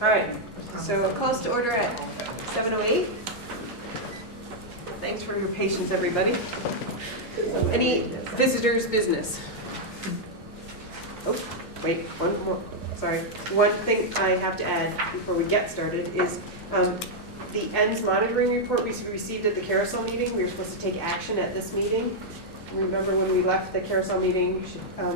All right, so close to order at 7:08. Thanks for your patience, everybody. Any visitors' business? Oh, wait, one more, sorry. One thing I have to add before we get started is the ENDS monitoring report we received at the carousel meeting. We were supposed to take action at this meeting. Remember when we left the carousel meeting,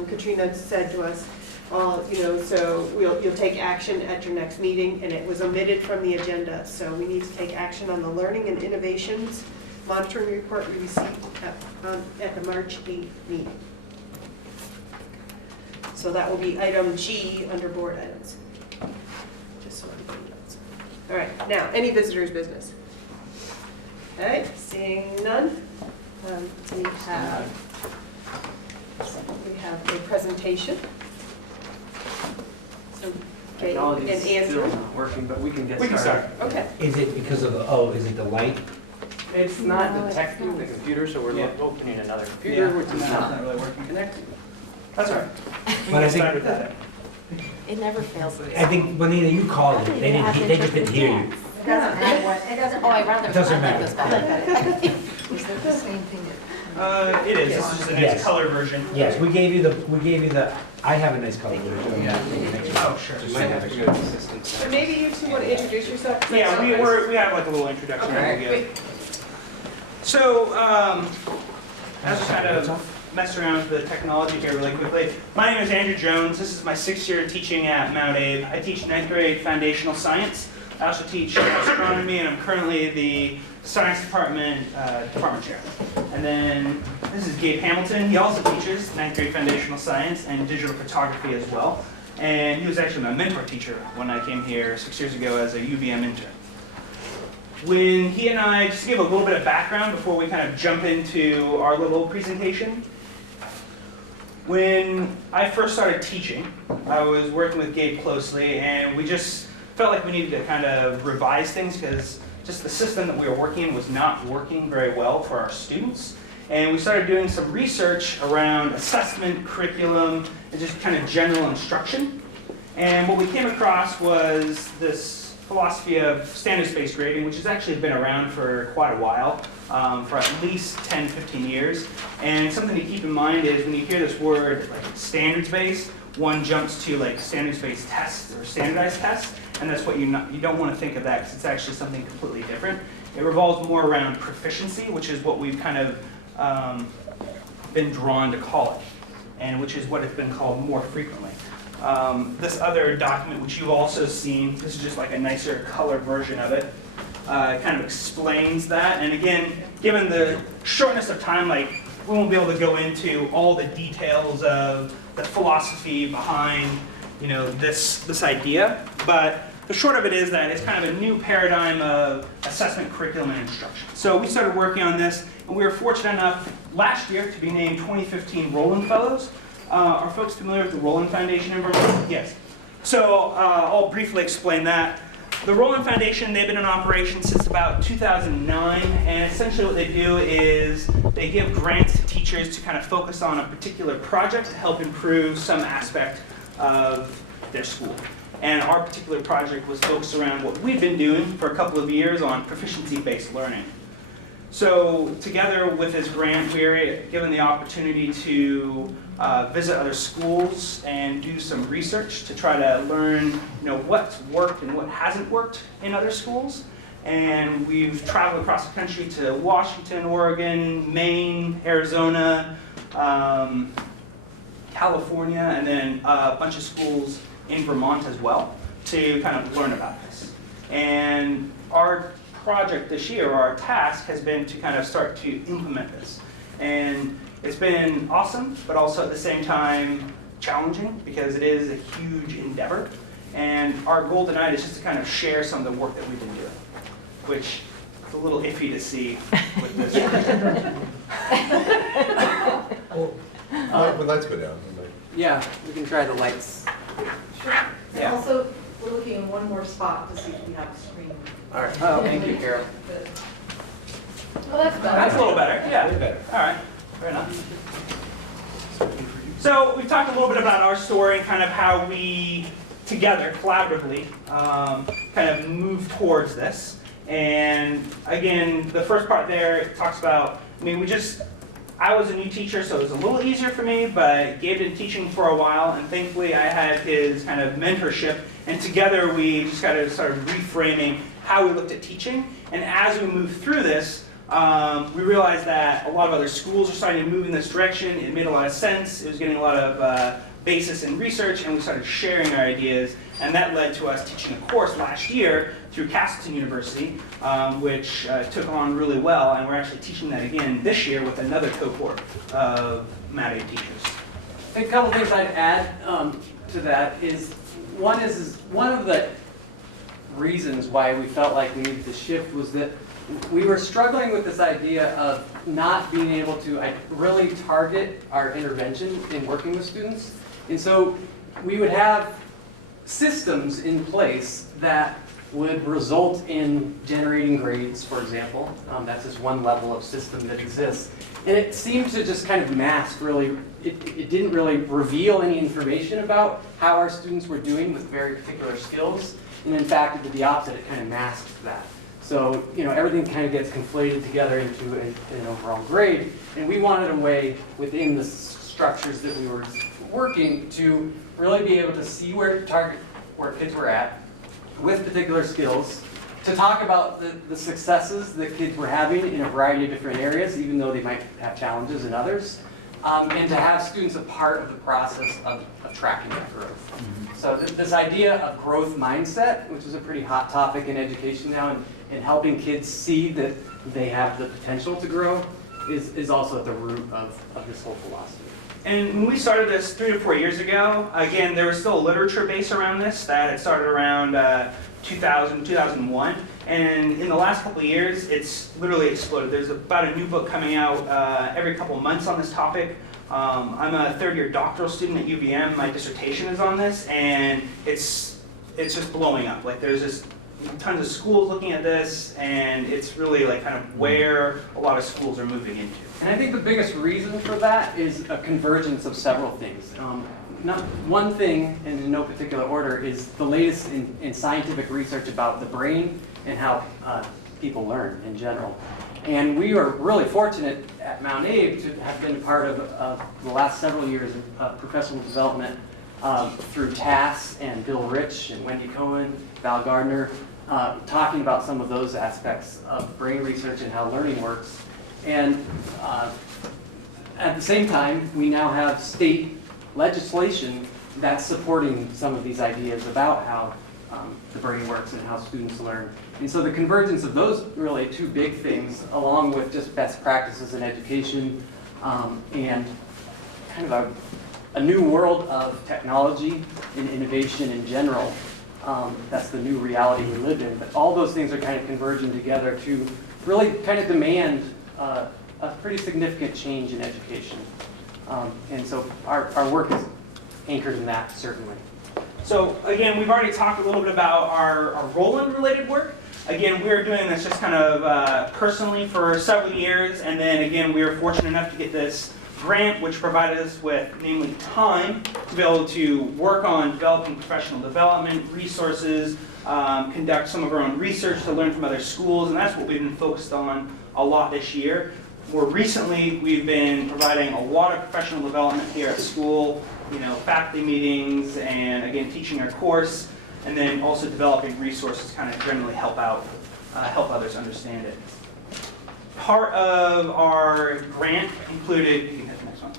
Katrina said to us, so you'll take action at your next meeting, and it was omitted from the agenda. So we need to take action on the learning and innovations monitoring report we received at the March 8th meeting. So that will be item G under board items. Just so everybody knows. All right, now, any visitors' business? All right, seeing none, we have a presentation. So, okay, an answer. Still not working, but we can get started. Okay. Is it because of the, is it the light? It's not detecting the computer, so we're opening another computer, which is not really working connected. That's all right. But I think Start with that. It never fails. I think, Bonita, you called it. They just didn't hear you. It doesn't matter what, it doesn't. Oh, I'd rather. It doesn't matter. Is that the same thing? It is. This is just a nice Yes. color version. Yes, we gave you the, I have a nice color version. Oh, sure. You might have a good assistant. So maybe you two want to introduce yourself? Yeah, we have like a little introduction that we'll give. So, as we kind of mess around with the technology here really quickly, my name is Andrew Jones. This is my 6th year teaching at Mount Abe. I teach 9th grade foundational science. I also teach astronomy, and I'm currently the science department department chair. And then this is Gabe Hamilton. He also teaches 9th grade foundational science and digital photography as well. And he was actually my mentor teacher when I came here 6 years ago as a UVM intern. When he and I, just to give a little bit of background before we kind of jump into our little presentation. When I first started teaching, I was working with Gabe closely, and we just felt like we needed to kind of revise things because just the system that we were working in was not working very well for our students. And we started doing some research around assessment, curriculum, and just kind of general instruction. And what we came across was this philosophy of standards-based grading, which has actually been around for quite a while, for at least 10, 15 years. And something to keep in mind is when you hear this word like standards-based, one jumps to like standards-based tests or standardized tests, and that's what you don't want to think of that because it's actually something completely different. It revolves more around proficiency, which is what we've kind of been drawn to call it, and which is what it's been called more frequently. This other document, which you've also seen, this is just like a nicer color version of it, kind of explains that. And again, given the shortness of time, like we won't be able to go into all the details of the philosophy behind, this idea. But the short of it is that it's kind of a new paradigm of assessment, curriculum, and instruction. So we started working on this, and we were fortunate enough last year to be named 2015 Rowland Fellows. Are folks familiar with the Rowland Foundation in Vermont? Yes. So I'll briefly explain that. The Rowland Foundation, they've been in operation since about 2009, and essentially what they do is they give grants to teachers to kind of focus on a particular project to help improve some aspect of their school. And our particular project was focused around what we've been doing for a couple of years on proficiency-based learning. So together with this grant, we were given the opportunity to visit other schools and do some research to try to learn what's worked and what hasn't worked in other schools. And we've traveled across the country to Washington, Oregon, Maine, Arizona, California, and then a bunch of schools in Vermont as well to kind of learn about this. And our project this year, or our task, has been to kind of start to implement this. And it's been awesome, but also at the same time challenging because it is a huge endeavor. And our goal tonight is just to kind of share some of the work that we've been doing, which is a little iffy to see with this. The lights go down. Yeah, we can try the lights. Sure. And Yeah. also, we're looking in one more spot to see if we have a screen. All right. Oh, thank you, Carol. Well, that's better. That's a little better, yeah. Way better. All right, fair enough. So we've talked a little bit about our story and kind of how we together, collaboratively, kind of move towards this. And again, the first part there talks about, I was a new teacher, so it was a little easier for me, but Gabe had been teaching for a while, and thankfully I had his kind of mentorship, and together we just kind of started reframing how we looked at teaching. And as we moved through this, we realized that a lot of other schools are starting to move in this direction. It made a lot of sense. It was getting a lot of basis in research, and we started sharing our ideas, and that led to us teaching a course last year through Castleton University, which took on really well, and we're actually teaching that again this year with another cohort of mtabe teachers. I think a couple things I'd add to that is one of the reasons why we felt like we needed to shift was that we were struggling with this idea of not being able to really target our intervention in working with students. And so we would have systems in place that would result in generating grades, for example. That's just one level of system that exists. And it seemed to just kind of mask really, it didn't really reveal any information about how our students were doing with very particular skills. And in fact, it did the opposite, it kind of masked that. So, everything kind of gets conflated together into an overall grade. And we wanted a way within the structures that we were working to really be able to see where kids were at with particular skills, to talk about the successes that kids were having in a variety of different areas, even though they might have challenges in others, and to have students a part of the process of tracking that growth. So this idea of growth mindset, which is a pretty hot topic in education now, and helping kids see that they have the potential to grow, is also at the root of this whole philosophy. And when we started this 3 to 4 years ago, again, there was still a literature base around this that had started around 2000, 2001. And in the last couple of years, it's literally exploded. There's about a new book coming out every couple of months on this topic. I'm a third-year doctoral student at UVM. My dissertation is on this, and it's just blowing up. Like, there's just tons of schools looking at this, and it's really like kind of where a lot of schools are moving into. And I think the biggest reason for that is a convergence of several things. One thing, and in no particular order, is the latest in scientific research about the brain and how people learn in general. And we are really fortunate at mtabe to have been part of the last several years of professional development through TAS and Bill Rich and Wendy Cohen, Val Gardner, talking about some of those aspects of brain research and how learning works. And at the same time, we now have state legislation that's supporting some of these ideas about how the brain works and how students learn. And so the convergence of those really two big things, along with just best practices in education and kind of a new world of technology and innovation in general. That's the new reality we live in. But all those things are kind of converging together to really kind of demand a pretty significant change in education. And so our work is anchored in that, certainly. So again, we've already talked a little bit about our Roland-related work. Again, we're doing this just kind of personally for several years, and then again, we were fortunate enough to get this grant, which provided us with, namely, time to be able to work on developing professional development, resources, conduct some of our own research to learn from other schools, and that's what we've been focused on a lot this year. More recently, we've been providing a lot of professional development here at school, faculty meetings, and again, teaching our course, and then also developing resources to kind of generally help others understand it. Part of our grant included, you can hit the next one,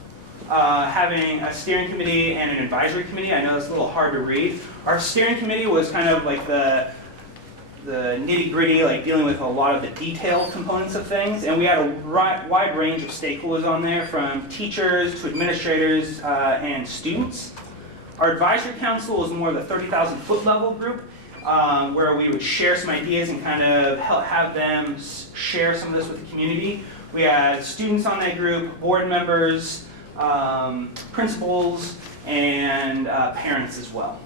having a steering committee and an advisory committee. I know it's a little hard to read. Our steering committee was kind of like the nitty-gritty, like dealing with a lot of the detailed components of things, and we had a wide range of stakeholders on there, from teachers to administrators and students. Our advisory council was more of the 30,000 foot level group, where we would share some ideas and kind of have them share some of this with the community. We had students on that group, board members, principals, and parents as well.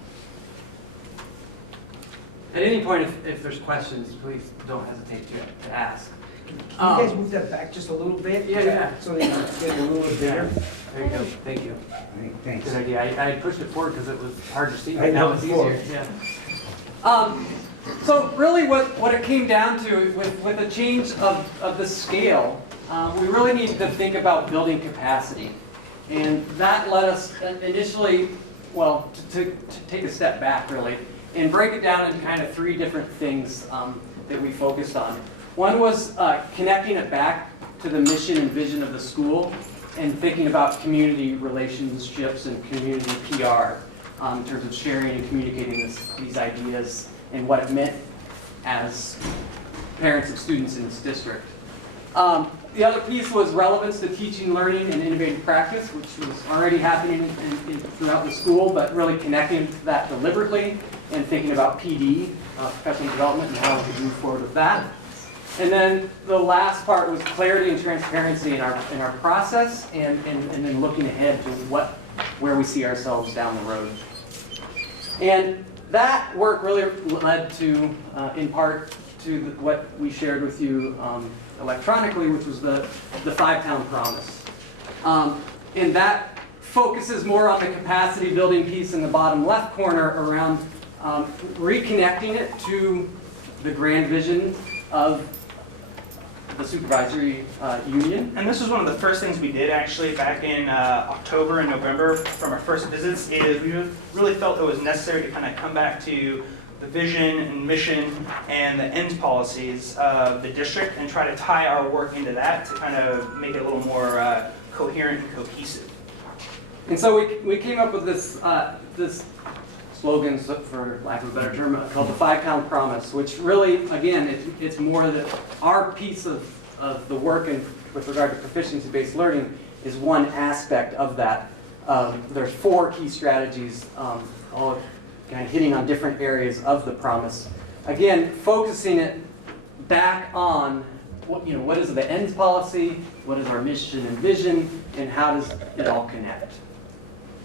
At any point, if there's questions, please don't hesitate to ask. Can you guys move that back just a little bit? Yeah. So they can get a little bit bigger. There you go, thank you. Thanks. Good idea. I pushed it forward because it was hard to see, I but now know, it's before. easier. Yeah. So really what it came down to with a change of the scale, we really needed to think about building capacity. And that led us initially, well, to take a step back really, and break it down into kind of 3 different things that we focused on. One was connecting it back to the mission and vision of the school and thinking about community relationships and community PR in terms of sharing and communicating these ideas and what it meant as parents of students in this district. The other piece was relevance to teaching, learning, and innovative practice, which was already happening throughout the school, but really connecting to that deliberately and thinking about PD, professional development, and how we could move forward with that. And then the last part was clarity and transparency in our process, and then looking ahead to where we see ourselves down the road. And that work really led to, in part, to what we shared with you electronically, which was the 5-town promise. And that focuses more on the capacity building piece in the bottom left corner around reconnecting it to the grand vision of the supervisory union. And this was one of the first things we did actually back in October and November from our first visits, is we really felt it was necessary to kind of come back to the vision and mission and the ends policies of the district and try to tie our work into that to kind of make it a little more coherent and cohesive. And so we came up with this slogan, for lack of a better term, called the 5-town promise, which really, again, it's more that our piece of the work and with regard to proficiency-based learning is one aspect of that. There's 4 key strategies, all kind of hitting on different areas of the promise. Again, focusing it back on what is the ends policy, what is our mission and vision, and how does it all connect.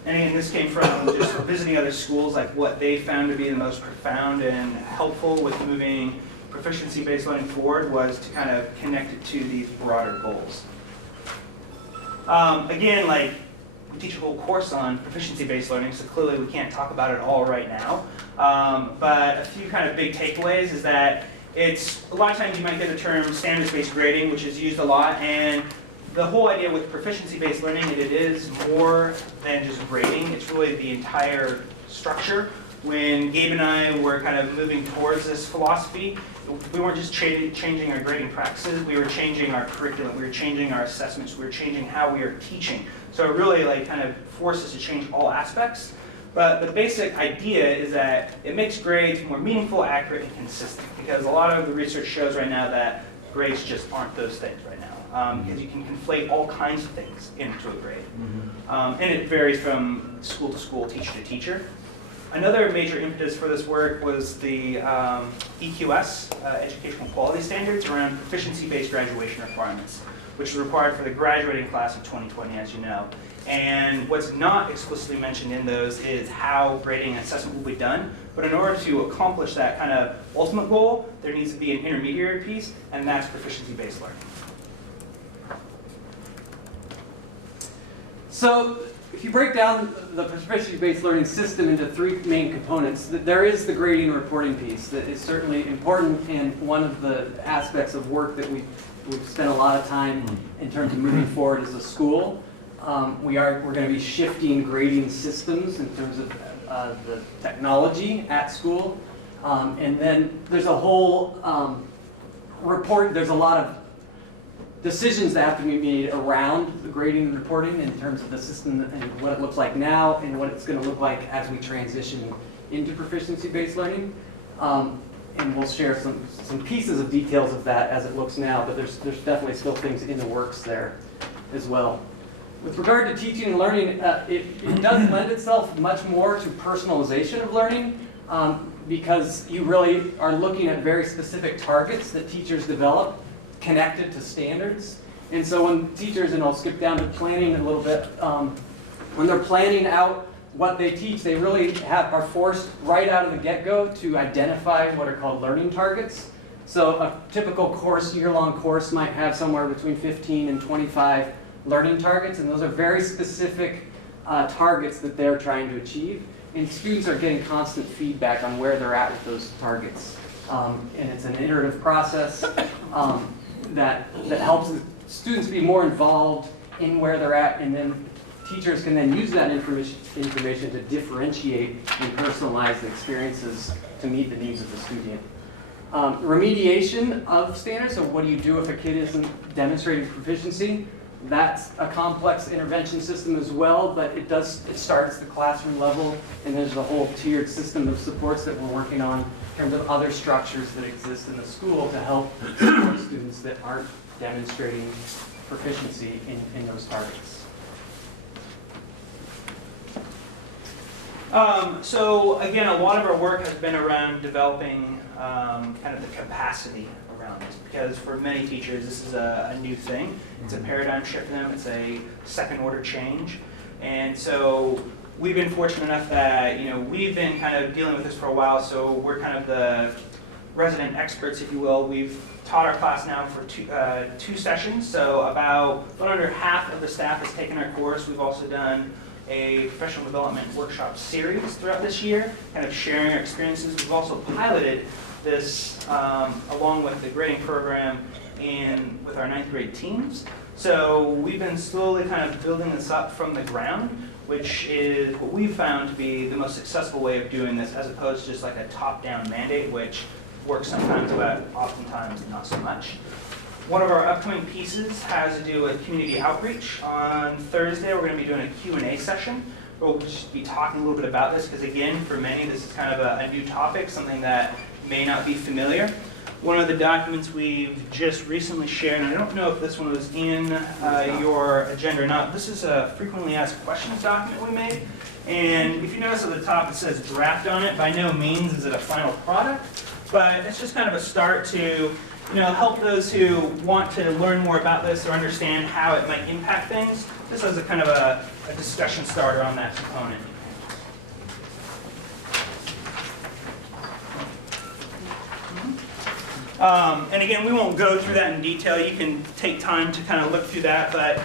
And again, this came from just visiting other schools, like what they found to be the most profound and helpful with moving proficiency-based learning forward was to kind of connect it to these broader goals. Again, like we teach a whole course on proficiency-based learning, so clearly we can't talk about it all right now. But a few kind of big takeaways is that it's a lot of times you might get the term standards-based grading, which is used a lot, and the whole idea with proficiency-based learning is it is more than just grading. It's really the entire structure. When Gabe and I were kind of moving towards this philosophy, we weren't just changing our grading practices, we were changing our curriculum, we were changing our assessments, we were changing how we are teaching. So it really kind of forces us to change all aspects. But the basic idea is that it makes grades more meaningful, accurate, and consistent. Because a lot of the research shows right now that grades just aren't those things right now. Because you can conflate all kinds of things into a grade. And it varies from school to school, teacher to teacher. Another major impetus for this work was the EQS, Educational Quality Standards, around proficiency-based graduation requirements, which is required for the graduating class of 2020, as you know. And what's not explicitly mentioned in those is how grading and assessment will be done. But in order to accomplish that kind of ultimate goal, there needs to be an intermediary piece, and that's proficiency-based learning. So if you break down the proficiency-based learning system into 3 main components, there is the grading and reporting piece that is certainly important and one of the aspects of work that we've spent a lot of time in terms of moving forward as a school. We're going to be shifting grading systems in terms of the technology at school. And then there's a whole there's a lot of decisions that have to be made around the grading and reporting in terms of the system and what it looks like now and what it's going to look like as we transition into proficiency-based learning. And we'll share some pieces of details of that as it looks now, but there's definitely still things in the works there as well. With regard to teaching and learning, it does lend itself much more to personalization of learning because you really are looking at very specific targets that teachers develop connected to standards. And so when teachers, and I'll skip down to planning a little bit, when they're planning out what they teach, they really are forced right out of the get-go to identify what are called learning targets. So a typical course, year-long course, might have somewhere between 15 and 25 learning targets, and those are very specific targets that they're trying to achieve. And students are getting constant feedback on where they're at with those targets. And it's an iterative process that helps the students be more involved in where they're at, and then teachers can then use that information to differentiate and personalize the experiences to meet the needs of the student. Remediation of standards, so what do you do if a kid isn't demonstrating proficiency? That's a complex intervention system as well, but it starts at the classroom level, and there's a whole tiered system of supports that we're working on in terms of other structures that exist in the school to help support students that aren't demonstrating proficiency in those targets. So again, a lot of our work has been around developing kind of the capacity around this, because for many teachers this is a new thing. It's a paradigm shift for them. It's a second order change. And so we've been fortunate enough that we've been kind of dealing with this for a while, so we're kind of the resident experts, if you will. We've taught our class now for two sessions, so about a little under half of the staff has taken our course. We've also done a professional development workshop series throughout this year, kind of sharing our experiences. We've also piloted this along with the grading program with our 9th grade teams. So we've been slowly kind of building this up from the ground, which is what we've found to be the most successful way of doing this, as opposed to just like a top-down mandate, which works sometimes, but oftentimes not so much. One of our upcoming pieces has to do with community outreach. On Thursday, we're going to be doing a Q&A session where we'll just be talking a little bit about this, because again, for many, this is kind of a new topic, something that may not be familiar. One of the documents we've just recently shared, and I don't know if this one was in your agenda or not, this is a frequently asked questions document we made. And if you notice at the top it says draft on it. By no means is it a final product, but it's just kind of a start to help those who want to learn more about this or understand how it might impact things. This is a kind of a discussion starter on that component. And again, we won't go through that in detail. You can take time to kind of look through that, but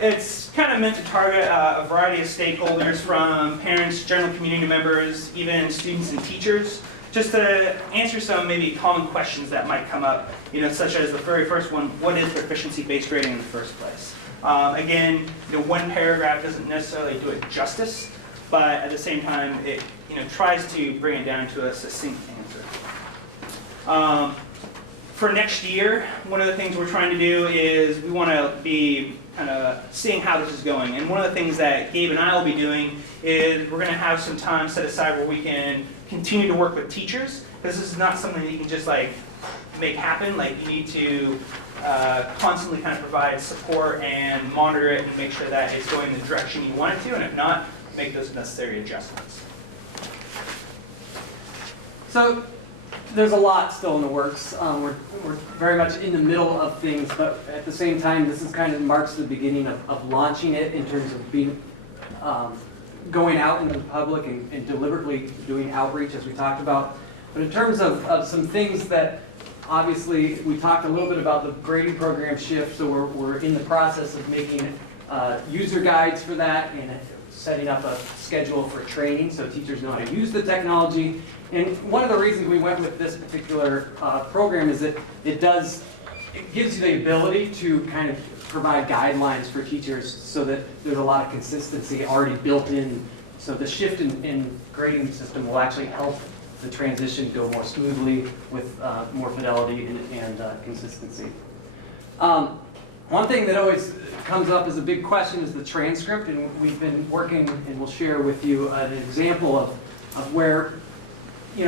it's kind of meant to target a variety of stakeholders, from parents, general community members, even students and teachers, just to answer some maybe common questions that might come up, such as the very first one: what is proficiency-based grading in the first place? Again, one paragraph doesn't necessarily do it justice, but at the same time, it tries to bring it down to a succinct answer. For next year, one of the things we're trying to do is we want to be kind of seeing how this is going. And one of the things that Gabe and I will be doing is we're going to have some time set aside where we can continue to work with teachers, because this is not something that you can just make happen. You need to constantly kind of provide support and monitor it and make sure that it's going in the direction you want it to, and if not, make those necessary adjustments. So there's a lot still in the works. We're very much in the middle of things, but at the same time, this is kind of marks the beginning of launching it in terms of being going out into the public and deliberately doing outreach, as we talked about. But in terms of some things that, obviously, we talked a little bit about the grading program shift, so we're in the process of making user guides for that and setting up a schedule for training so teachers know how to use the technology. And one of the reasons we went with this particular program is that it gives you the ability to kind of provide guidelines for teachers so that there's a lot of consistency already built in. So the shift in grading system will actually help the transition go more smoothly with more fidelity and consistency. One thing that always comes up as a big question is the transcript, and we've been working, and we'll share with you an example of where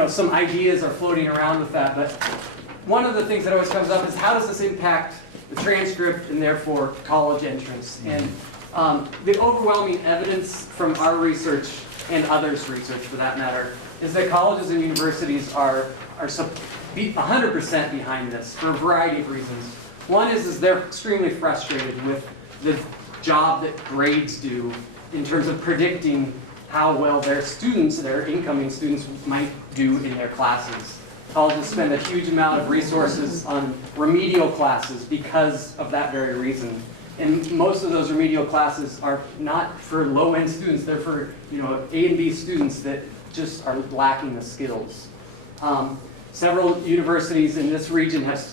some ideas are floating around with that. But one of the things that always comes up is, how does this impact the transcript and therefore college entrance? And the overwhelming evidence from our research, and others' research for that matter, is that colleges and universities are 100% behind this for a variety of reasons. One is they're extremely frustrated with the job that grades do in terms of predicting how well their students, their incoming students, might do in their classes. Colleges spend a huge amount of resources on remedial classes because of that very reason. And most of those remedial classes are not for low-end students, they're for, you know, A and B students that just are lacking the skills. Several universities in this region have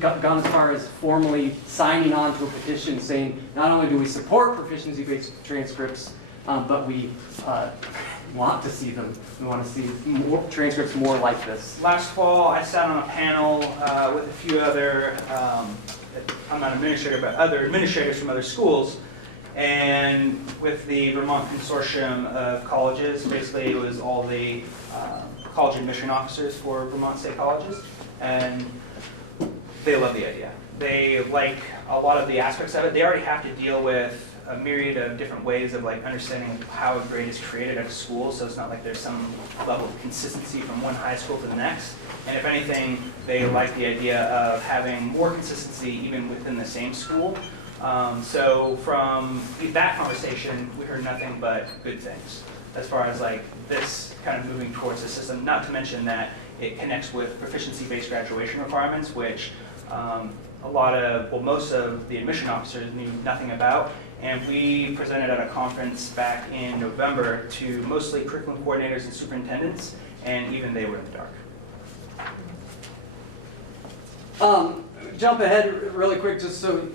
gone as far as formally signing on to a petition saying, not only do we support proficiency-based transcripts, but we want to see them. We want to see more transcripts more like this. Last fall, I sat on a panel with a few other, I'm not an administrator, but other administrators from other schools, and with the Vermont Consortium of Colleges. Basically, it was all the college admission officers for Vermont State Colleges, and they love the idea. They like a lot of the aspects of it. They already have to deal with a myriad of different ways of like understanding how a grade is created at a school, so it's not like there's some level of consistency from one high school to the next. And if anything, they like the idea of having more consistency even within the same school. So from that conversation, we heard nothing but good things as far as like this kind of moving towards the system, not to mention that it connects with proficiency-based graduation requirements, which most of the admission officers knew nothing about. And we presented at a conference back in November to mostly curriculum coordinators and superintendents, and even they were in the dark. Jump ahead really quick, just so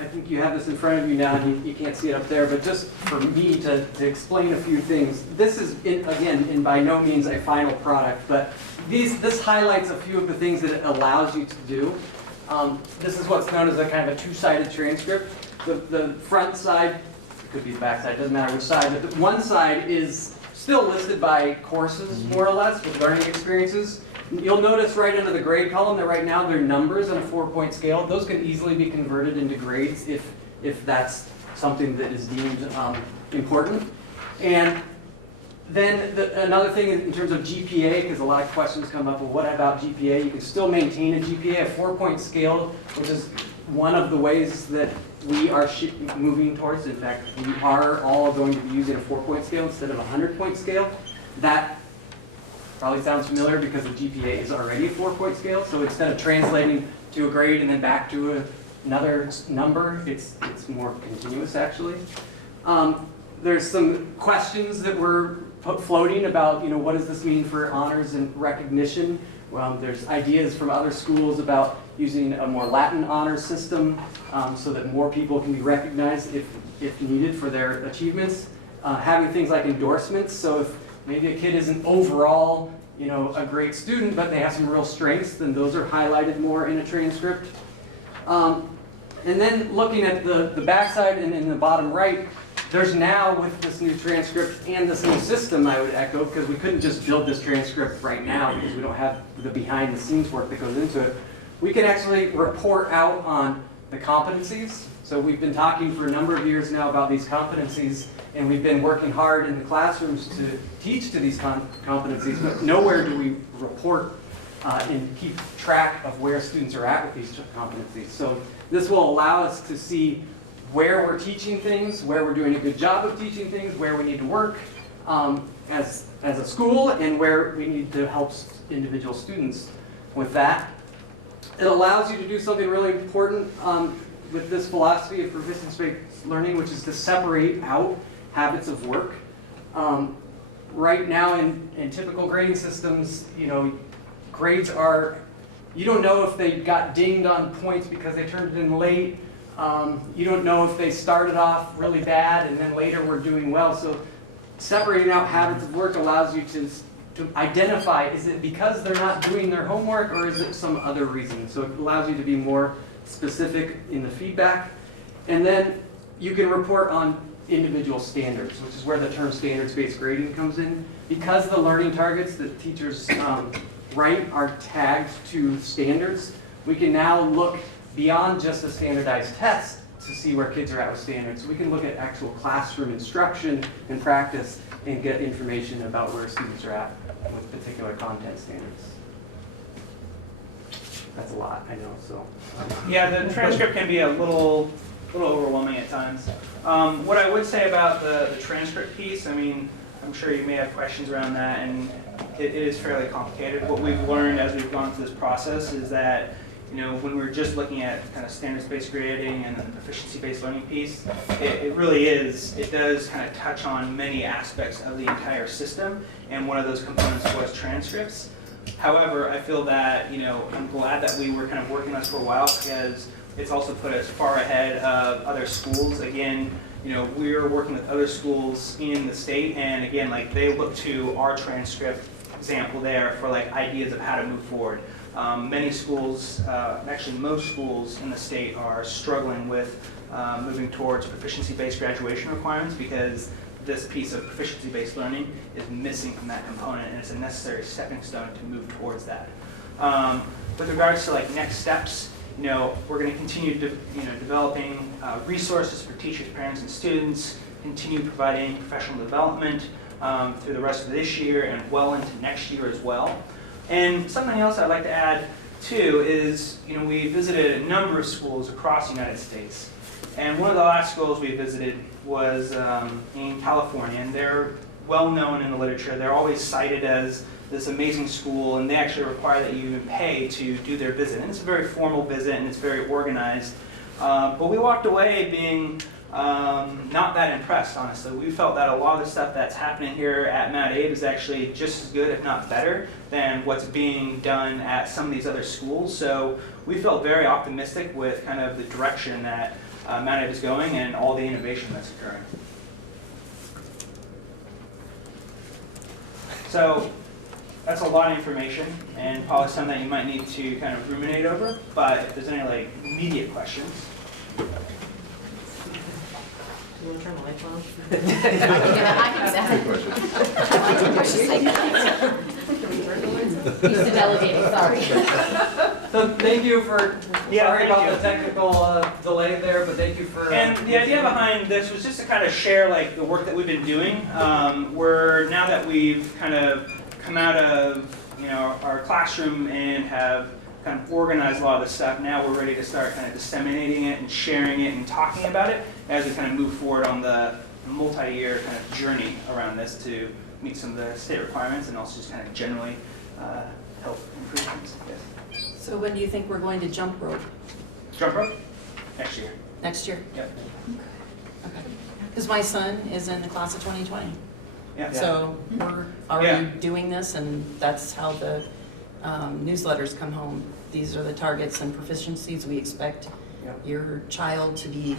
I think you have this in front of you now, and you can't see it up there, but just for me to explain a few things. This is, again, by no means a final product, but this highlights a few of the things that it allows you to do. This is what's known as a kind of a two-sided transcript. The front side, it could be the back side, doesn't matter which side, but the one side is still listed by courses, more or less, with learning experiences. You'll notice right under the grade column that right now they're numbers on a 4-point scale. Those can easily be converted into grades if that's something that is deemed important. And then another thing in terms of GPA, because a lot of questions come up, well, what about GPA? You can still maintain a GPA, a 4-point scale, which is one of the ways that we are moving towards. In fact, we are all going to be using a 4-point scale instead of a 100-point scale. That probably sounds familiar because the GPA is already a 4-point scale. So instead of translating to a grade and then back to another number, it's more continuous actually. There's some questions that were floating about, you know, what does this mean for honors and recognition? There's ideas from other schools about using a more Latin honors system so that more people can be recognized if needed for their achievements. Having things like endorsements, so if maybe a kid isn't overall, you know, a great student, but they have some real strengths, then those are highlighted more in a transcript. And then looking at the backside and in the bottom right, there's now, with this new transcript and this new system, I would echo, because we couldn't just build this transcript right now because we don't have the behind-the-scenes work that goes into it. We can actually report out on the competencies. So we've been talking for a number of years now about these competencies, and we've been working hard in the classrooms to teach to these competencies, but nowhere do we report and keep track of where students are at with these competencies. So this will allow us to see where we're teaching things, where we're doing a good job of teaching things, where we need to work as a school, and where we need to help individual students with that. It allows you to do something really important with this philosophy of proficiency-based learning, which is to separate out habits of work. Right now in typical grading systems, you know, grades are, you don't know if they got dinged on points because they turned it in late. You don't know if they started off really bad and then later were doing well. So separating out habits of work allows you to identify, is it because they're not doing their homework or is it some other reason? So it allows you to be more specific in the feedback. And then you can report on individual standards, which is where the term standards-based grading comes in. Because the learning targets that teachers write are tagged to standards, we can now look beyond just a standardized test to see where kids are at with standards. So we can look at actual classroom instruction and practice and get information about where students are at with particular content standards. That's a lot, I know, so. Yeah, the transcript can be a little overwhelming at times. What I would say about the transcript piece, I mean, I'm sure you may have questions around that, and it is fairly complicated. What we've learned as we've gone through this process is that when we're just looking at kind of standards-based grading and the proficiency-based learning piece, it really is, it does kind of touch on many aspects of the entire system, and one of those components was transcripts. However, I feel that, I'm glad that we were kind of working on this for a while because it's also put us far ahead of other schools. Again, we're working with other schools in the state, and again, like they look to our transcript example there for like ideas of how to move forward. Many schools, actually most schools in the state are struggling with moving towards proficiency-based graduation requirements because this piece of proficiency-based learning is missing from that component, and it's a necessary stepping stone to move towards that. With regards to like next steps, we're going to continue developing resources for teachers, parents, and students, continue providing professional development through the rest of this year and well into next year as well. And something else I'd like to add too is, we visited a number of schools across the United States. And one of the last schools we visited was in California, and they're well known in the literature. They're always cited as this amazing school, and they actually require that you even pay to do their visit. And it's a very formal visit, and it's very organized. But we walked away being not that impressed, honestly. We felt that a lot of the stuff that's happening here at mtabe is actually just as good, if not better, than what's being done at some of these other schools. So we felt very optimistic with kind of the direction that mtabe is going and all the innovation that's occurring. So that's a lot of information, and probably some that you might need to kind of ruminate over. But if there's any like immediate questions. You want to turn the lights on? I can He's the delegating, sorry. So thank you for, Yeah, sorry thank about you. the technical delay there, but thank you for. And the idea behind this was just to kind of share like the work that we've been doing. Now that we've kind of come out of our classroom and have kind of organized a lot of this stuff, now we're ready to start kind of disseminating it and sharing it and talking about it as we kind of move forward on the multi-year kind of journey around this to meet some of the state requirements and also just kind of generally help improve things. Yes. So when do you think we're going to jump rope? Jump rope? Next year. Next year? Yep. Okay. Because my son is in the class of 2020. Yeah. So we're already doing this, and that's how the newsletters come home. These are the targets and proficiencies we expect your child to be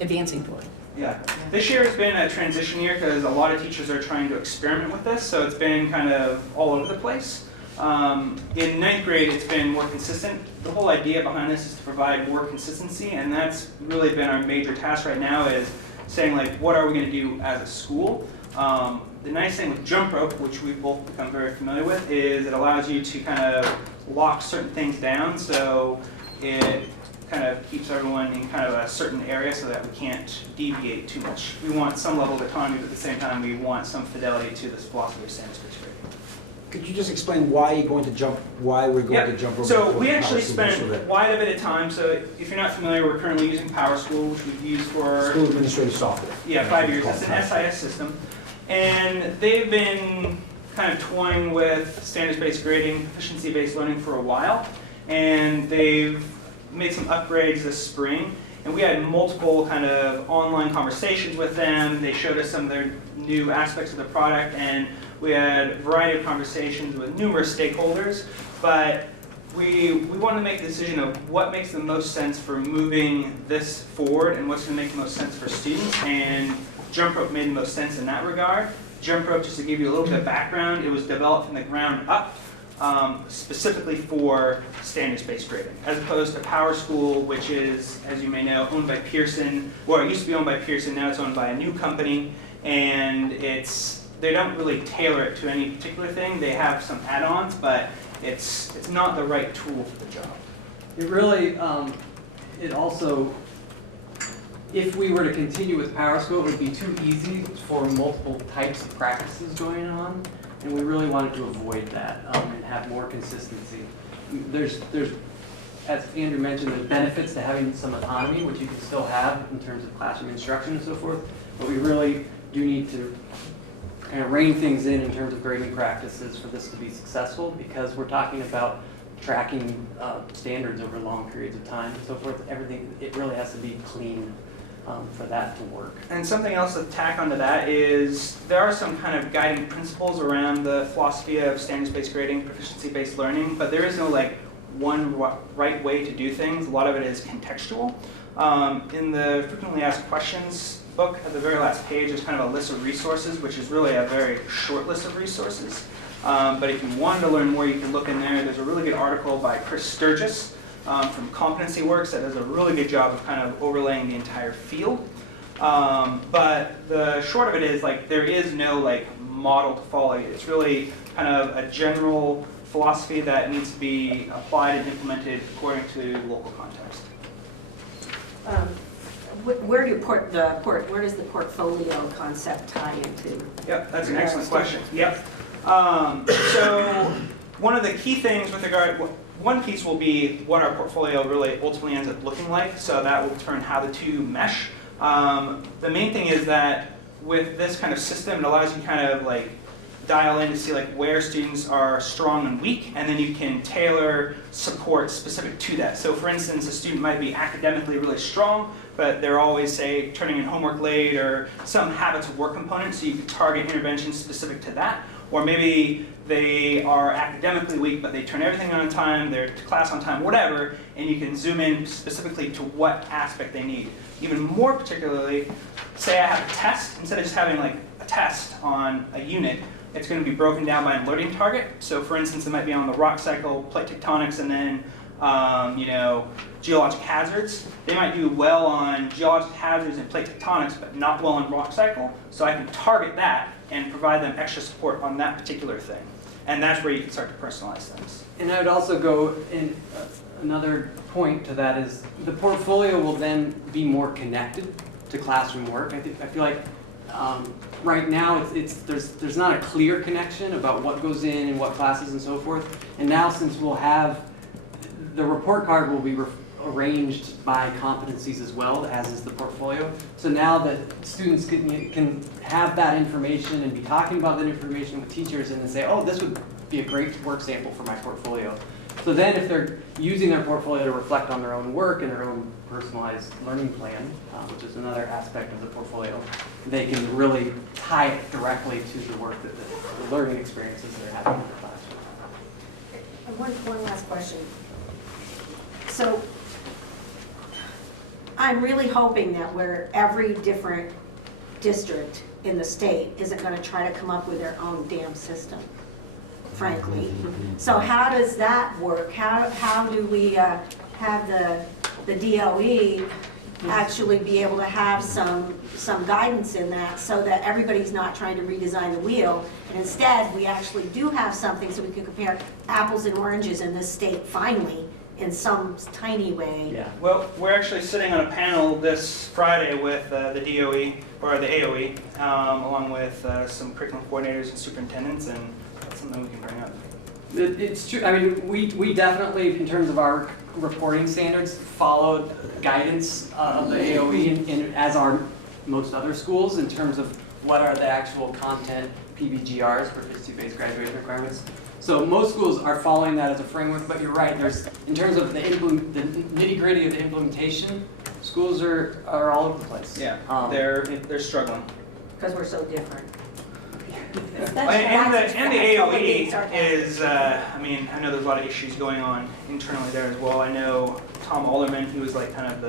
advancing for. Yeah. This year has been a transition year because a lot of teachers are trying to experiment with this, so it's been kind of all over the place. In ninth grade, it's been more consistent. The whole idea behind this is to provide more consistency, and that's really been our major task right now is saying, like, what are we going to do as a school? The nice thing with jump rope, which we've both become very familiar with, is it allows you to kind of lock certain things down, so it kind of keeps everyone in kind of a certain area so that we can't deviate too much. We want some level of autonomy, but at the same time we want some fidelity to this philosophy of standards-based grading. Could you just explain why we're going to jump rope? So we actually spent quite a bit of time. So if you're not familiar, we're currently using PowerSchool, which we've used for School administrative software. Yeah, 5 years. It's an SIS system. And they've been kind of toying with standards-based grading, proficiency-based learning for a while. And they've made some upgrades this spring. And we had multiple kind of online conversations with them. They showed us some of their new aspects of the product. And we had a variety of conversations with numerous stakeholders. But we wanted to make the decision of what makes the most sense for moving this forward and what's going to make the most sense for students. And jump rope made the most sense in that regard. Jump rope, just to give you a little bit of background, it was developed from the ground up specifically for standards-based grading, as opposed to PowerSchool, which is, as you may know, owned by Pearson. Well, it used to be owned by Pearson, now it's owned by a new company, and they don't really tailor it to any particular thing. They have some add-ons, but it's not the right tool for the job. It really, it also, if we were to continue with PowerSchool, it would be too easy for multiple types of practices going on, and we really wanted to avoid that and have more consistency. There's, as Andrew mentioned, there's benefits to having some autonomy, which you can still have in terms of classroom instruction and so forth, but we really do need to kind of rein things in terms of grading practices for this to be successful, because we're talking about tracking standards over long periods of time and so forth. Everything, it really has to be clean for that to work. And something else to tack onto that is there are some kind of guiding principles around the philosophy of standards-based grading, proficiency-based learning, but there is no like one right way to do things. A lot of it is contextual. In the frequently asked questions book, at the very last page, there's kind of a list of resources, which is really a very short list of resources. But if you wanted to learn more, you can look in there. There's a really good article by Chris Sturgis from Competency Works that does a really good job of kind of overlaying the entire field. But the short of it is, like, there is no like model to follow. It's really kind of a general philosophy that needs to be applied and implemented according to local context. Where does the portfolio concept tie into? Yep, that's an excellent question. Yep. So one of the key things with regard, one piece will be what our portfolio really ultimately ends up looking like. So that will determine how the two mesh. The main thing is that with this kind of system, it allows you to kind of like dial in to see like where students are strong and weak, and then you can tailor support specific to that. So for instance, a student might be academically really strong, but they're always, say, turning in homework late or some habits of work component, so you can target interventions specific to that. Or maybe they are academically weak, but they turn everything on time, they're to class on time, whatever, and you can zoom in specifically to what aspect they need. Even more particularly, say I have a test, instead of just having like a test on a unit, it's going to be broken down by a learning target. So for instance, it might be on the rock cycle, plate tectonics, and then geologic hazards. They might do well on geologic hazards and plate tectonics, but not well on rock cycle. So I can target that and provide them extra support on that particular thing. And that's where you can start to personalize things. And I would also go in another point to that is the portfolio will then be more connected to classroom work. I feel like right now there's not a clear connection about what goes in and what classes and so forth. And now since we'll have the report card will be arranged by competencies as well, as is the portfolio. So now that students can have that information and be talking about that information with teachers and then say, oh, this would be a great work sample for my portfolio. So then if they're using their portfolio to reflect on their own work and their own personalized learning plan, which is another aspect of the portfolio, they can really tie it directly to the work that the learning experiences they're having in the classroom. One last question. So I'm really hoping that where every different district in the state isn't going to try to come up with their own damn system, frankly. So how does that work? How do we have the DOE actually be able to have some guidance in that so that everybody's not trying to redesign the wheel, and instead we actually do have something so we can compare apples and oranges in this state finally in some tiny way. Yeah. Well, we're actually sitting on a panel this Friday with the DOE, or the AOE, along with some curriculum coordinators and superintendents, and that's something we can bring up. It's true. I mean, we definitely, in terms of our reporting standards, followed guidance of the AOE, as are most other schools, in terms of what are the actual content PBGRs, proficiency-based graduation requirements. So most schools are following that as a framework, but you're right. There's, in terms of the nitty-gritty of the implementation, schools are all over the place. Yeah, they're struggling. Because we're so different. And the AOE is, I mean, I know there's a lot of issues going on internally there as well. I know Tom Alderman, he was like kind of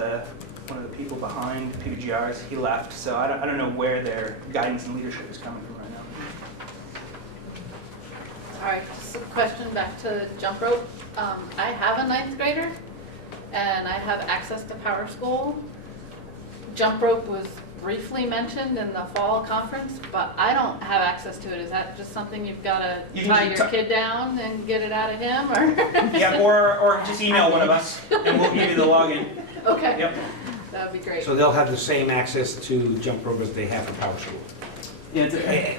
one of the people behind PBGRs. He left, so I don't know where their guidance and leadership is coming from right now. All right, just a question back to jump rope. I have a 9th grader and I have access to Power School. Jump rope was briefly mentioned in the fall conference, but I don't have access to it. Is that just something you've got to tie your kid down and get it out of him, or? Yeah, or just email one of us and we'll give you the login. Okay. Yep. That would be great. So they'll have the same access to jump rope as they have for Power School. Yeah,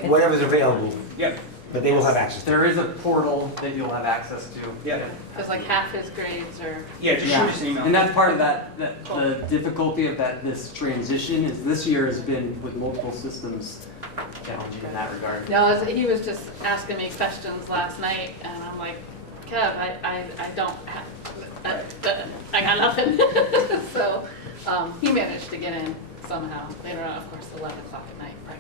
Whatever's available, Yep. but they will have access to it. there is a portal that you'll have access to. Yeah. Because like half his grades are. Yeah, just shoot us an email. And that's part of the difficulty of this transition is this year has been with multiple systems challenging in that regard. No, he was just asking me questions last night, and I'm like, Kev, I don't have, I got nothing. So, he managed to get in somehow, later on, of course, 11 o'clock at night, but,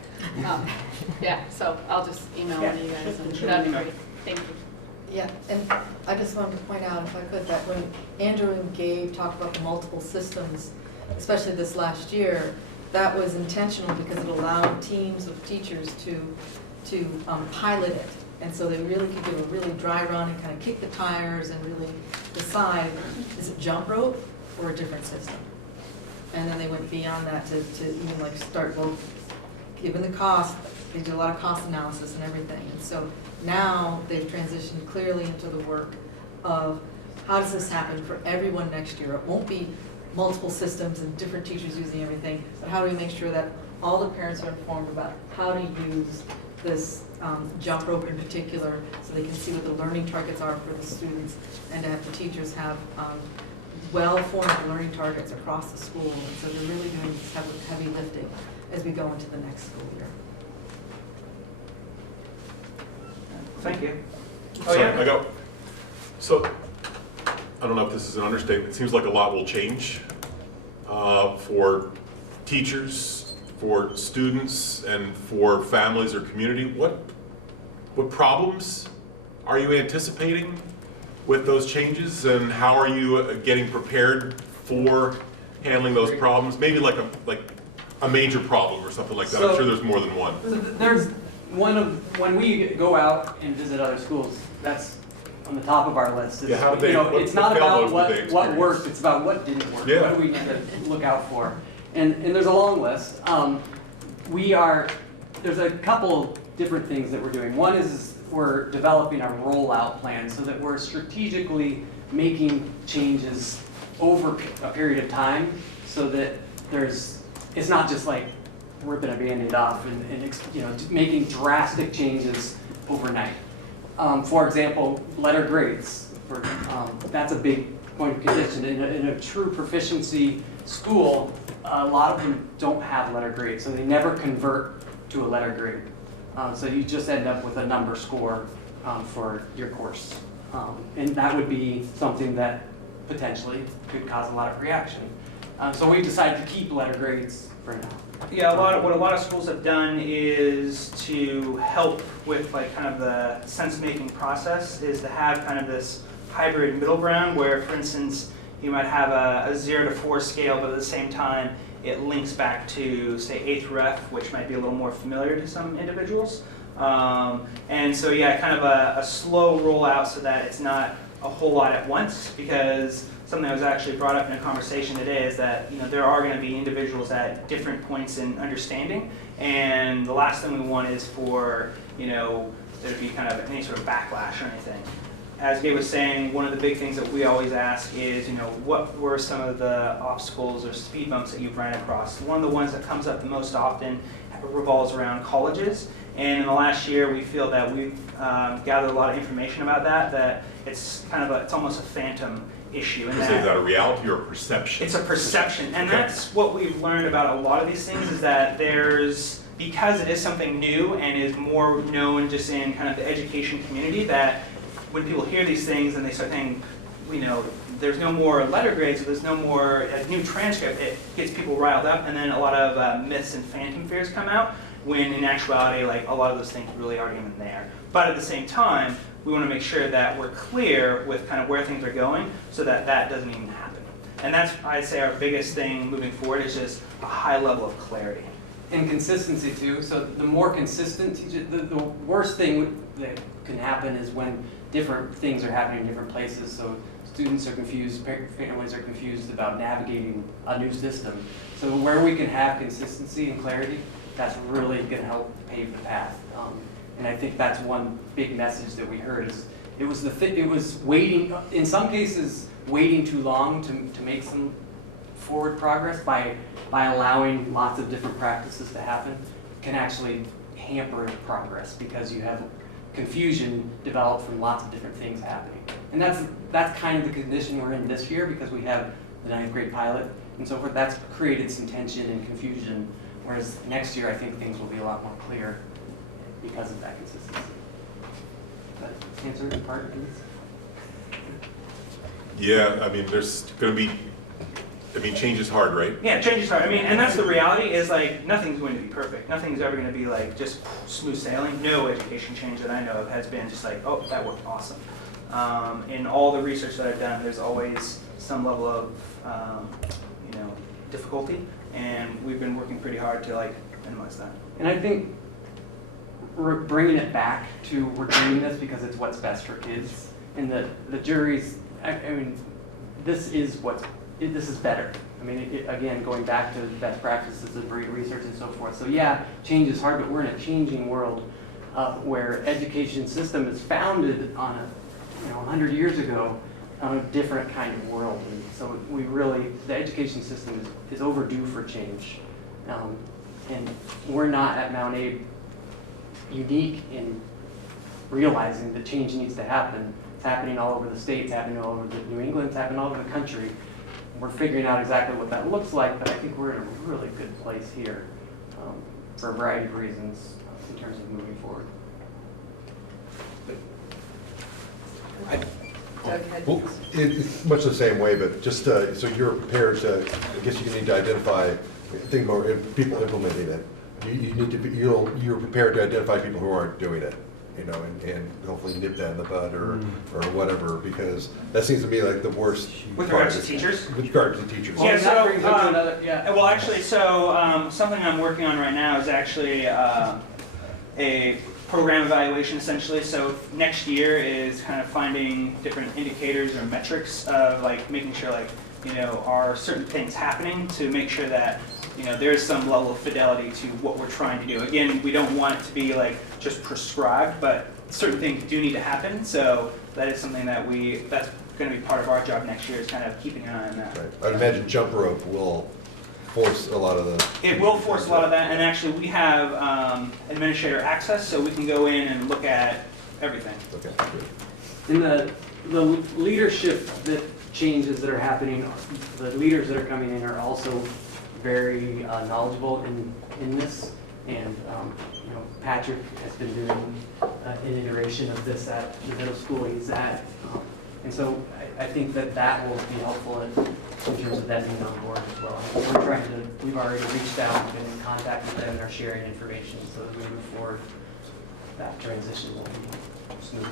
yeah, so I'll just email one of you guys and that'd be great. Thank you. Yeah, and I just wanted to point out, if I could, that when Andrew and Gabe talked about the multiple systems, especially this last year, that was intentional because it allowed teams of teachers to pilot it. And so they really could give a really dry run and kind of kick the tires and really decide, is it jump rope or a different system? And then they went beyond that to even like start, well, given the cost, they did a lot of cost analysis and everything. And so now they've transitioned clearly into the work of how does this happen for everyone next year? It won't be multiple systems and different teachers using everything, but how do we make sure that all the parents are informed about how to use this jump rope in particular, so they can see what the learning targets are for the students, and to have the teachers have well-formed learning targets across the school. And so they're really doing this heavy lifting as we go into the next school year. Thank you. Sorry, so, I don't know if this is an understatement, it seems like a lot will change for teachers, for students, and for families or community. What problems are you anticipating with those changes, and how are you getting prepared for handling those problems? Maybe like a major problem or something like that. I'm sure there's more than one. There's when we go out and visit other schools, that's on the top of our list. Yeah, how do they, it's not about what experience? worked, it's about what didn't work. Yeah. What do we need to look out for? And there's a long list. There's a couple different things that we're doing. One is we're developing a rollout plan so that we're strategically making changes over a period of time, so that it's not just like ripping a Band-Aid off and making drastic changes overnight. For example, letter grades. That's a big point of contention. In a true proficiency school, a lot of them don't have letter grades, so they never convert to a letter grade. So you just end up with a number score for your course. And that would be something that potentially could cause a lot of reaction. So we've decided to keep letter grades for now. Yeah, what a lot of schools have done is to help with like kind of the sense-making process is to have kind of this hybrid middle ground where, for instance, you might have a 0 to 4 scale, but at the same time, it links back to, say, A through F, which might be a little more familiar to some individuals. And so, yeah, kind of a slow rollout so that it's not a whole lot at once, because something that was actually brought up in a conversation today is that there are going to be individuals at different points in understanding, and the last thing we want is for there to be kind of any sort of backlash or anything. As Gabe was saying, one of the big things that we always ask is, what were some of the obstacles or speed bumps that you've ran across? One of the ones that comes up the most often revolves around colleges. And in the last year, we feel that we've gathered a lot of information about that it's kind of it's almost a phantom issue. Is that a reality or a perception? It's a perception. And that's what we've learned about a lot of these things, is that because it is something new and is more known just in kind of the education community, that when people hear these things and they start thinking, there's no more letter grades, so there's no more a new transcript, it gets people riled up, and then a lot of myths and phantom fears come out, when in actuality, like, a lot of those things really aren't even there. But at the same time, we want to make sure that we're clear with kind of where things are going, so that that doesn't even happen. And that's, I'd say, our biggest thing moving forward is just a high level of clarity. And consistency too. So the more consistent, the worst thing that can happen is when different things are happening in different places. So students are confused, families are confused about navigating a new system. So where we can have consistency and clarity, that's really going to help pave the path. And I think that's one big message that we heard is it was waiting, in some cases, waiting too long to make some forward progress by allowing lots of different practices to happen can actually hamper progress, because you have confusion developed from lots of different things happening. And that's kind of the condition we're in this year, because we have the 9th grade pilot and so forth. That's created some tension and confusion, whereas next year I think things will be a lot more clear because of that consistency. Does that answer your part of this? Yeah, I mean, there's gonna be, I mean, change is hard, right? Yeah, change is hard. I mean, and that's the reality is like, nothing's going to be perfect. Nothing's ever going to be like just smooth sailing. No education change that I know of has been just like, oh, that worked awesome. In all the research that I've done, there's always some level of, difficulty, and we've been working pretty hard to like minimize that. And I think we're bringing it back to we're doing this because it's what's best for kids. And the jury's, I mean, this is better. I mean, again, going back to best practices of research and so forth. So yeah, change is hard, but we're in a changing world where education system is founded on 100 years ago on a different kind of world. And so the education system is overdue for change. And we're not at Mount Abe unique in realizing that change needs to happen. It's happening all over the state, it's happening all over New England, it's happening all over the country. We're figuring out exactly what that looks like, but I think we're in a really good place here for a variety of reasons in terms of moving forward. Well, it's much the same way, but just, so you're prepared to, I guess you need to identify, think about people implementing it. You need to be, you're prepared to identify people who aren't doing it, and hopefully nip that in the bud or whatever, because that seems to be like the worst. With regards to teachers? With regards to teachers. Yeah, that brings up to another, well, actually, something I'm working on right now is actually a program evaluation, essentially. So next year is kind of finding different indicators or metrics of like making sure are certain things happening to make sure that there's some level of fidelity to what we're trying to do. Again, we don't want it to be like just prescribed, but certain things do need to happen. So that is something that that's going to be part of our job next year, is kind of keeping an eye on that. Right. I'd imagine jump rope will force a lot of the... It will force a lot of that, and actually we have administrator access, so we can go in and look at everything. Okay, In good. the leadership changes that are happening, the leaders that are coming in are also very knowledgeable in this, and Patrick has been doing an iteration of this at the middle school he's at, and so I think that will be helpful in terms of that being on board as well. We've already reached out and been in contact with them and are sharing information so that we move forward. That transition will be smooth.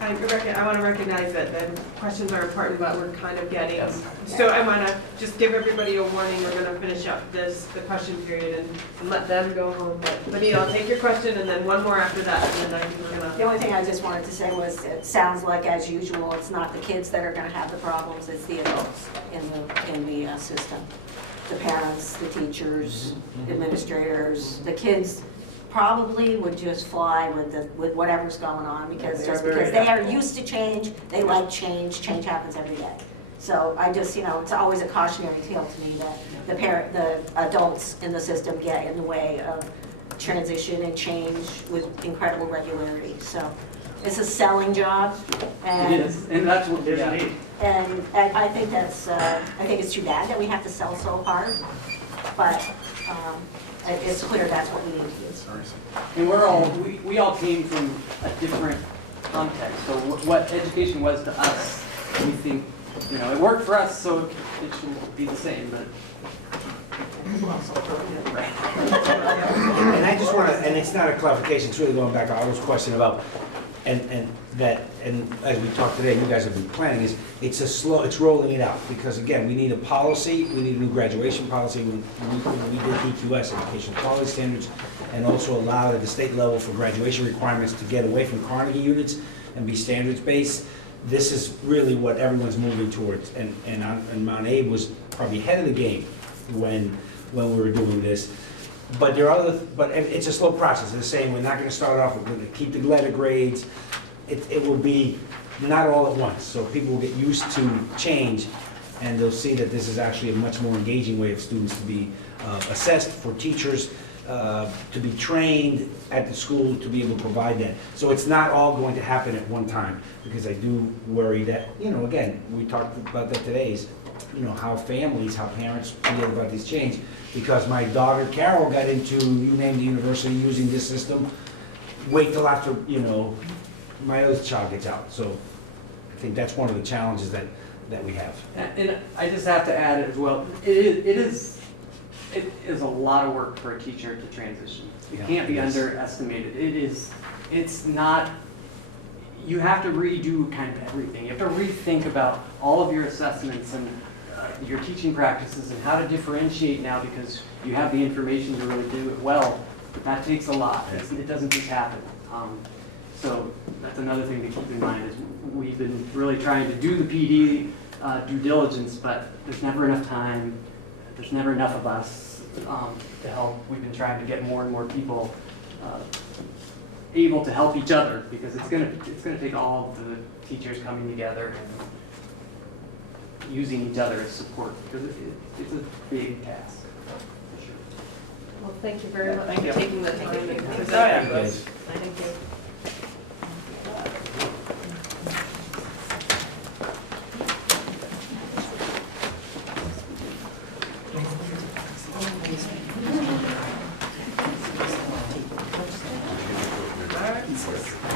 I want to recognize that the questions are important, but we're kind of getting, Yes. so I want to just give everybody a warning. We're going to finish up the question period and let them go home. But Neil, I'll take your question and then one more after that, and then we're going to... The only thing I just wanted to say was, it sounds like, as usual, it's not the kids that are going to have the problems, it's the adults in the system. The parents, the teachers, administrators, the kids probably would just fly with whatever's going on, because they are used to change, they like change happens every day. So I just, it's always a cautionary tale to me that the adults in the system get in the way of transition and change with incredible regularity. So it's a selling job, and It is, and that's what, There's a need. and I think it's too bad that we have to sell so hard, but it's clear that's what we need to do. and we all came from a different context. So what education was to us, we think, it worked for us, so it should be the same, but. Right. And I just want to, and it's not a clarification, it's really going back to Otto's question about, and as we talked today, you guys have been planning, it's rolling it out, because again, we need a policy, we need a new graduation policy, we did EQS, educational quality standards, and also allow at the state level for graduation requirements to get away from Carnegie units and be standards-based. This is really what everyone's moving towards, and Mount Abe was probably ahead of the game when we were doing this. But but it's a slow process. They're saying we're not going to start off, we're going to keep the letter grades. It will be not all at once, so people will get used to change, and they'll see that this is actually a much more engaging way of students to be assessed, for teachers to be trained at the school to be able to provide that. So it's not all going to happen at one time, because I do worry that, again, we talked about that today, is, how parents feel about this change. Because my daughter Carol got into, you name the university, using this system, wait till after, my other child gets out. So think that's one of the challenges that we have. And I just have to add as well, it is a lot of work for a teacher to transition. It Yeah, can't be it is. underestimated. It's not, you have to redo kind of everything. You have to rethink about all of your assessments and your teaching practices and how to differentiate now because you have the information to really do it well. But that takes a lot. It doesn't just happen. So that's another thing to keep in mind is we've been really trying to do the PD due diligence, but there's never enough time. There's never enough of us to help. We've been trying to get more and more people able to help each other because it's gonna take all of the teachers coming together and using each other as support because it's a big task. For sure. Well, thank you very much Thank you. for taking the time to Thank present you, to us. guys. Thank you. All right,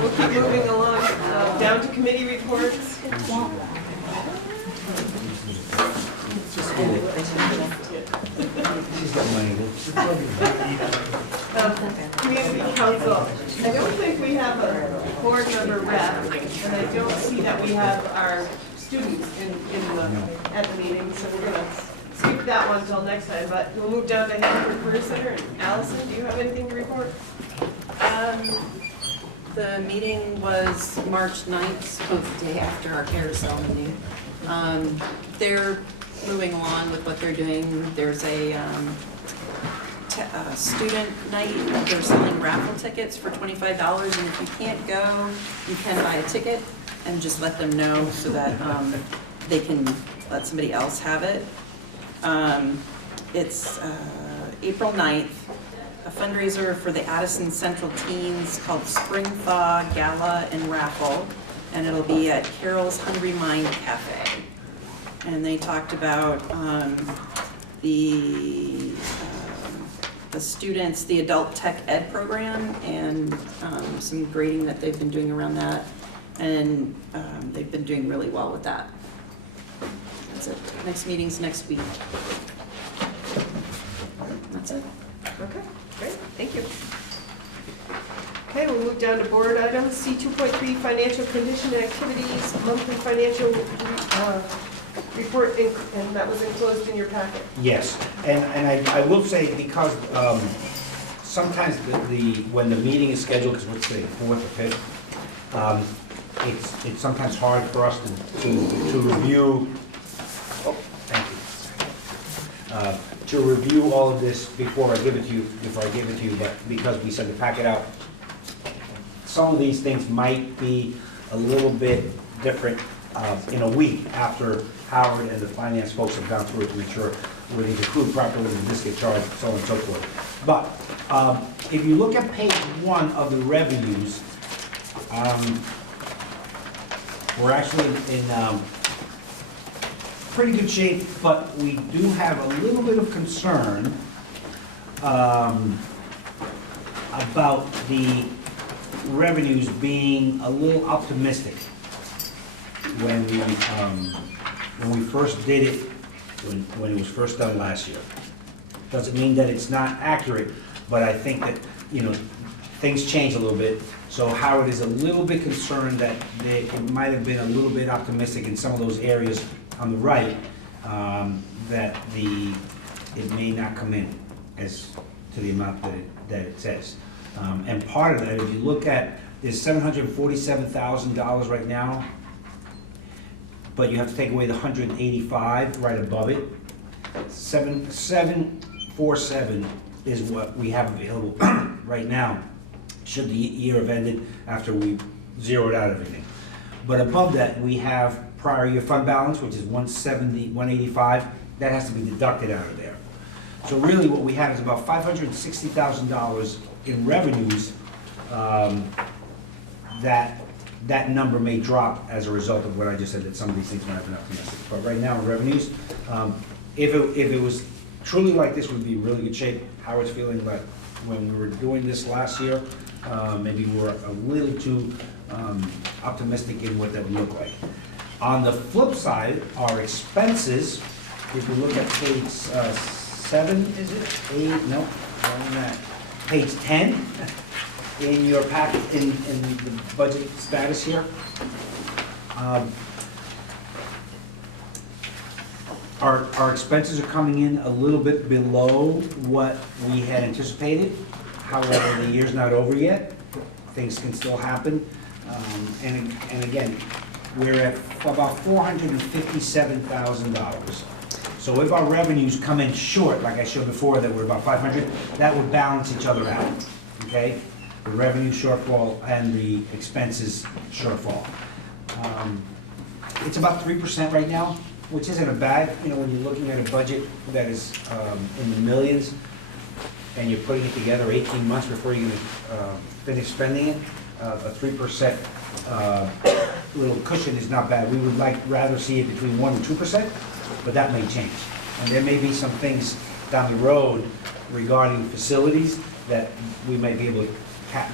we'll keep moving along, down to committee reports. She's got money. Community council, I don't think we have a board member rep, and I don't see that we have our students at the meeting, so we're gonna skip that one until next time, but we'll move down to Hanford Career Center, and Allison, do you have anything to report? The meeting was March 9th, so the day after our carousel meeting. They're moving along with what they're doing. There's a student night, they're selling raffle tickets for $25, and if you can't go, you can buy a ticket and just let them know so that they can let somebody else have it. It's April 9th, a fundraiser for the Addison Central Teens called Spring Thaw Gala and Raffle, and it'll be at Carol's Hungry Mind Cafe. And they talked about the students, the adult tech ed program, and some grading that they've been doing around that, and they've been doing really well with that. That's it. Next meeting's next week. That's it. Okay, great, thank you. Okay, we'll move down to board items, C 2.3, financial condition and activities, monthly financial report, and that was enclosed in your packet. Yes, and I will say, because sometimes when the meeting is scheduled, because let's say 4th or 5th, it's sometimes hard for us to review, thank you, to review all of this before I give it to you, but because we send the packet out, some of these things might be a little bit different in a week after Howard and the finance folks have gone through it to make sure everything's accrued properly, the disc charged, so on and so forth. But if you look at page 1 of the revenues, we're actually in pretty good shape, but we do have a little bit of concern about the revenues being a little optimistic. When we first did it, when it was first done last year. Doesn't mean that it's not accurate, but I think that, things change a little bit. So Howard is a little bit concerned that it might have been a little bit optimistic in some of those areas on the right, that it may not come in as to the amount that it says. And part of that, if you look at, there's $747,000 right now, but you have to take away the 185 right above it. 747 is what we have available right now, should the year have ended after we zeroed out everything. But above that, we have prior year fund balance, which is 170, 185. That has to be deducted out of there. So really what we have is about $560,000 in revenues that number may drop as a result of what I just said, that some of these things might have been optimistic. But right now in revenues, if it was truly like this, we'd be in really good shape. Howard's feeling like when we were doing this last year, maybe we were a little too optimistic in what that would look like. On the flip side, our expenses, if you look at page 7, is it? 8, no, wrong than that. Page 10 in your packet, in the budget status here. Our expenses are coming in a little bit below what we had anticipated. However, the year's not over yet. Things can still happen. And again, we're at about $457,000. So if our revenues come in short, like I showed before, that we're about 500, that would balance each other out, okay? The revenue shortfall and the expenses shortfall. It's about 3% right now, which isn't a bad, when you're looking at a budget that is in the millions, and you're putting it together 18 months before you're gonna finish spending it, a 3% little cushion is not bad. We would rather see it between 1% and 2%, but that may change. And there may be some things down the road regarding facilities that we might be able to,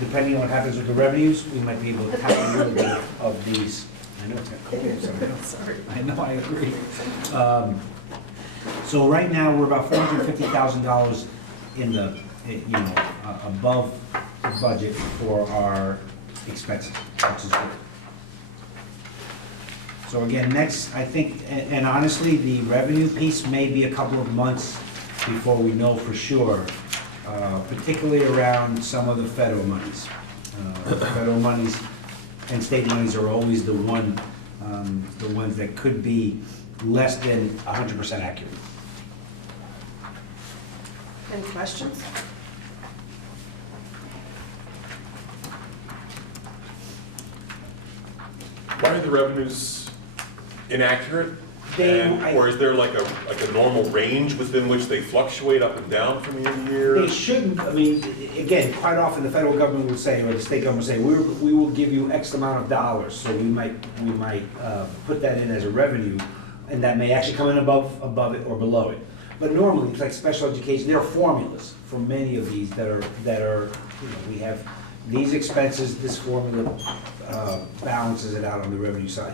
depending on what happens with the revenues, we might be able to tap a little bit of these. I know it's got cold, sorry. I know, I agree. So right now, we're about $450,000 in the, above the budget for our expenses, which is good. So again, next, I think, and honestly, the revenue piece may be a couple of months before we know for sure, particularly around some of the federal monies. Federal monies and state monies are always the ones that could be less than 100% accurate. Any questions? Why are the revenues inaccurate? Or is there like a normal range within which they fluctuate up and down from year to year? They shouldn't, again, quite often the federal government would say, or the state government would say, we will give you X amount of dollars, so we might put that in as a revenue, and that may actually come in above it or below it. But normally, it's like special education, there are formulas for many of these that are, we have these expenses, this formula balances it out on the revenue side.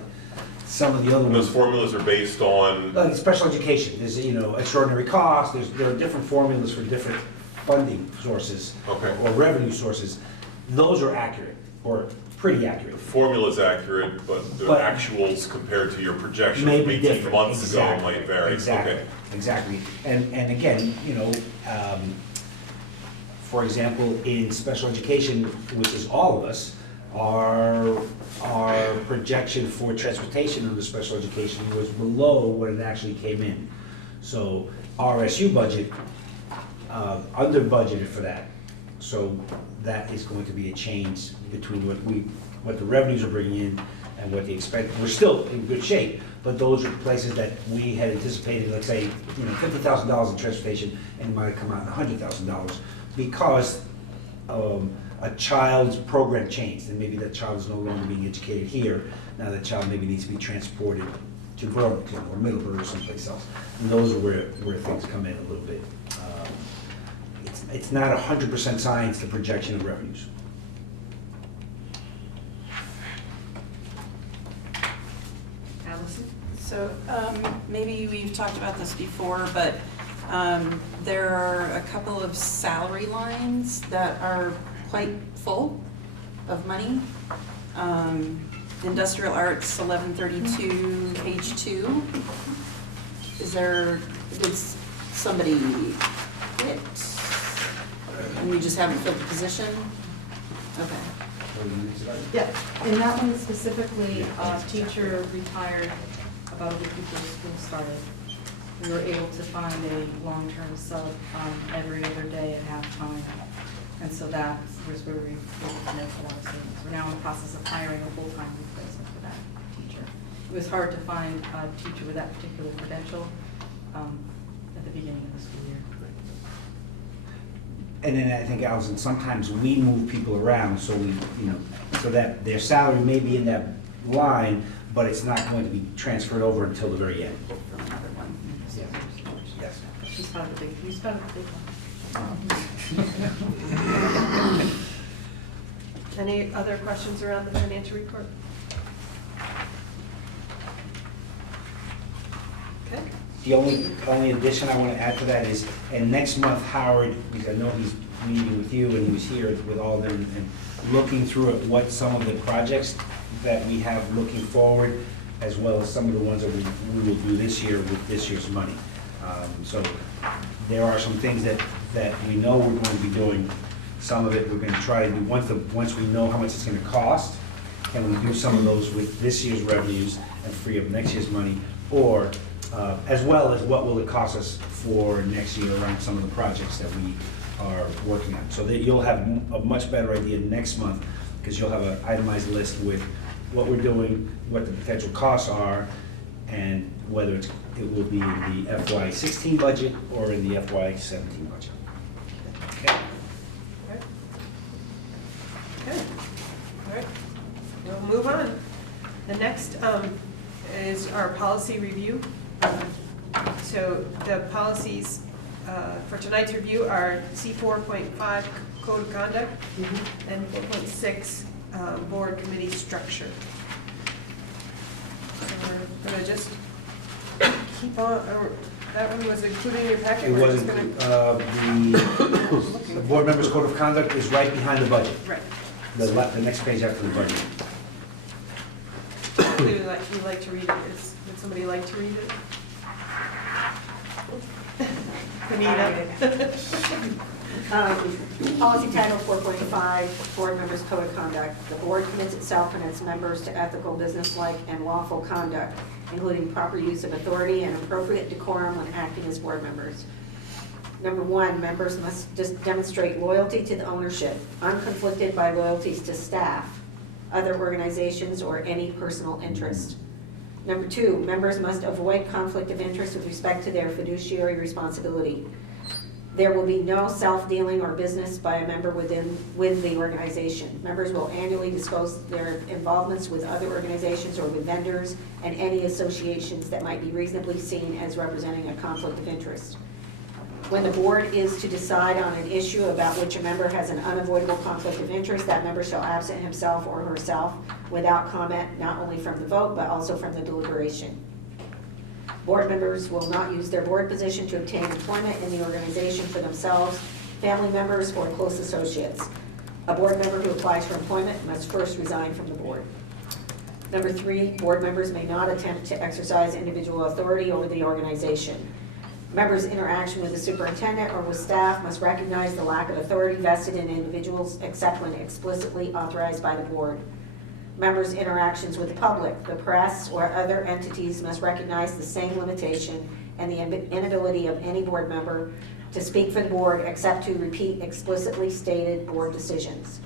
Some of the other And ones. those formulas are based on, Like special education, there's, extraordinary costs, there are different formulas for different funding sources. Okay. Or revenue sources. Those are accurate, or pretty the accurate. formula's accurate, but the But- actuals compared to your projection May from be 18 different. months ago Exactly. might vary. Exactly, Okay. exactly. And again, for example, in special education, which is all of us, our projection for transportation under special education was below what it actually came in. So our SU budget, under budgeted for that. So that is going to be a change between what the revenues are bringing in and what the expense. We're still in good shape, but those are places that we had anticipated, let's say, $50,000 in transportation, and it might have come out $100,000 because a child's program changed, and maybe that child is no longer being educated here. Now that child maybe needs to be transported to Burlington or Middlebury or someplace else. And those are where things come in a little bit. It's not 100% science, the projection of revenues. Allison? So maybe we've talked about this before, but there are a couple of salary lines that are quite full of money. Industrial arts, 1132, page 2. Did somebody quit? And we just haven't filled the position? Okay. Yeah, in that one specifically, a teacher retired about a week before school started. We were able to find a long-term sub every other day at halftime. And so that was where we were able to make a lot of savings. We're now in the process of hiring a full-time replacement for that teacher. It was hard to find a teacher with that particular credential at the beginning of the school year. And then I think, Allison, sometimes we move people around, so so that their salary may be in that line, but it's not going to be transferred over until the very end. From another one. Yeah. Yes. She's found a big one. Any other questions around the financial report? The only addition I want to add to that is, and next month Howard, because I know he's meeting with you and he was here with all of them and looking through at what some of the projects that we have looking forward, as well as some of the ones that we will do this year with this year's money. So there are some things that we know we're going to be doing. Some of it we're going to try to do once we know how much it's going to cost. Can we do some of those with this year's revenues and free up next year's money? Or as well as what will it cost us for next year around some of the projects that we are working on. So that you'll have a much better idea next month, because you'll have an itemized list with what we're doing, what the potential costs are, and whether it will be in the FY16 budget or in the FY17 budget. Okay? Okay, all right, we'll move on. The next is our policy review. So the policies for tonight's review are C4.5 Code of Conduct and 4.6 Board Committee Structure. So we're gonna just keep on, that one was included in your packet? It We're wasn't, just gonna- the board members' code of conduct is right behind the budget, Right. the next page after the budget. We'd like to read it. Would somebody like to read it? Anita? Policy title 4.5, Board Members Code of Conduct. The board commits itself and its members to ethical, businesslike, and lawful conduct, including proper use of authority and appropriate decorum when acting as board members. Number one, members must just demonstrate loyalty to the ownership, unconflicted by loyalties to staff, other organizations, or any personal interest. Number two, members must avoid conflict of interest with respect to their fiduciary responsibility. There will be no self-dealing or business by a member with the organization. Members will annually disclose their involvements with other organizations or with vendors and any associations that might be reasonably seen as representing a conflict of interest. When the board is to decide on an issue about which a member has an unavoidable conflict of interest, that member shall absent himself or herself without comment, not only from the vote, but also from the deliberation. Board members will not use their board position to obtain employment in the organization for themselves, family members, or close associates. A board member who applies for employment must first resign from the board. Number three, board members may not attempt to exercise individual authority over the organization. Members' interaction with the superintendent or with staff must recognize the lack of authority vested in individuals except when explicitly authorized by the board. Members' interactions with the public, the press, or other entities must recognize the same limitation and the inability of any board member to speak for the board except to repeat explicitly stated board decisions.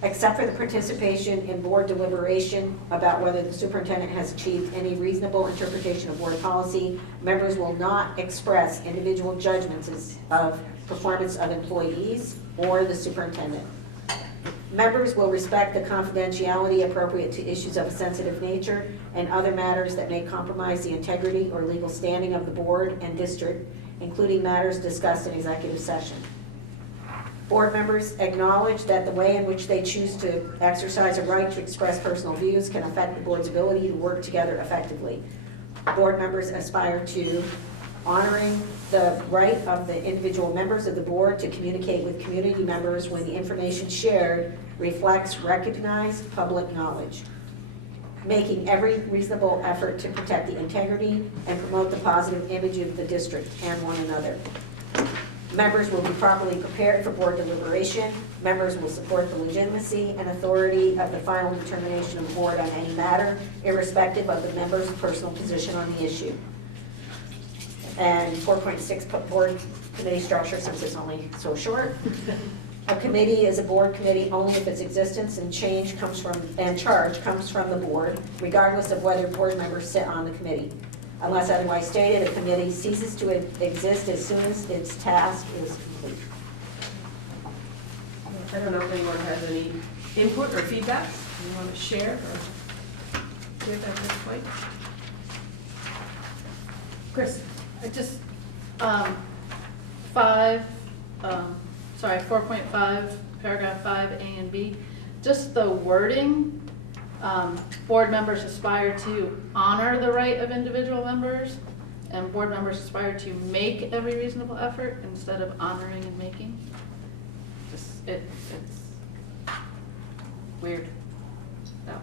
Except for the participation in board deliberation about whether the superintendent has achieved any reasonable interpretation of board policy, members will not express individual judgments of performance of employees or the superintendent. Members will respect the confidentiality appropriate to issues of a sensitive nature and other matters that may compromise the integrity or legal standing of the board and district, including matters discussed in executive session. Board members acknowledge that the way in which they choose to exercise a right to express personal views can affect the board's ability to work together effectively. Board members aspire to honoring the right of the individual members of the board to communicate with community members when the information shared reflects recognized public knowledge, making every reasonable effort to protect the integrity and promote the positive image of the district and one another. Members will be properly prepared for board deliberation. Members will support the legitimacy and authority of the final determination of the board on any matter, irrespective of the member's personal position on the issue. And 4.6 board committee structure, since it's only so short. A committee is a board committee only if its existence and charge comes from the board, regardless of whether board members sit on the committee. Unless otherwise stated, a committee ceases to exist as soon as its task is complete. I don't know if anyone has any input or feedback you want to share or give at this point. Chris? I just, 4.5, paragraph 5, A and B, just the wording, board members aspire to honor the right of individual members. and board members aspire to make every reasonable effort instead of honoring and making. Just, it's weird that way.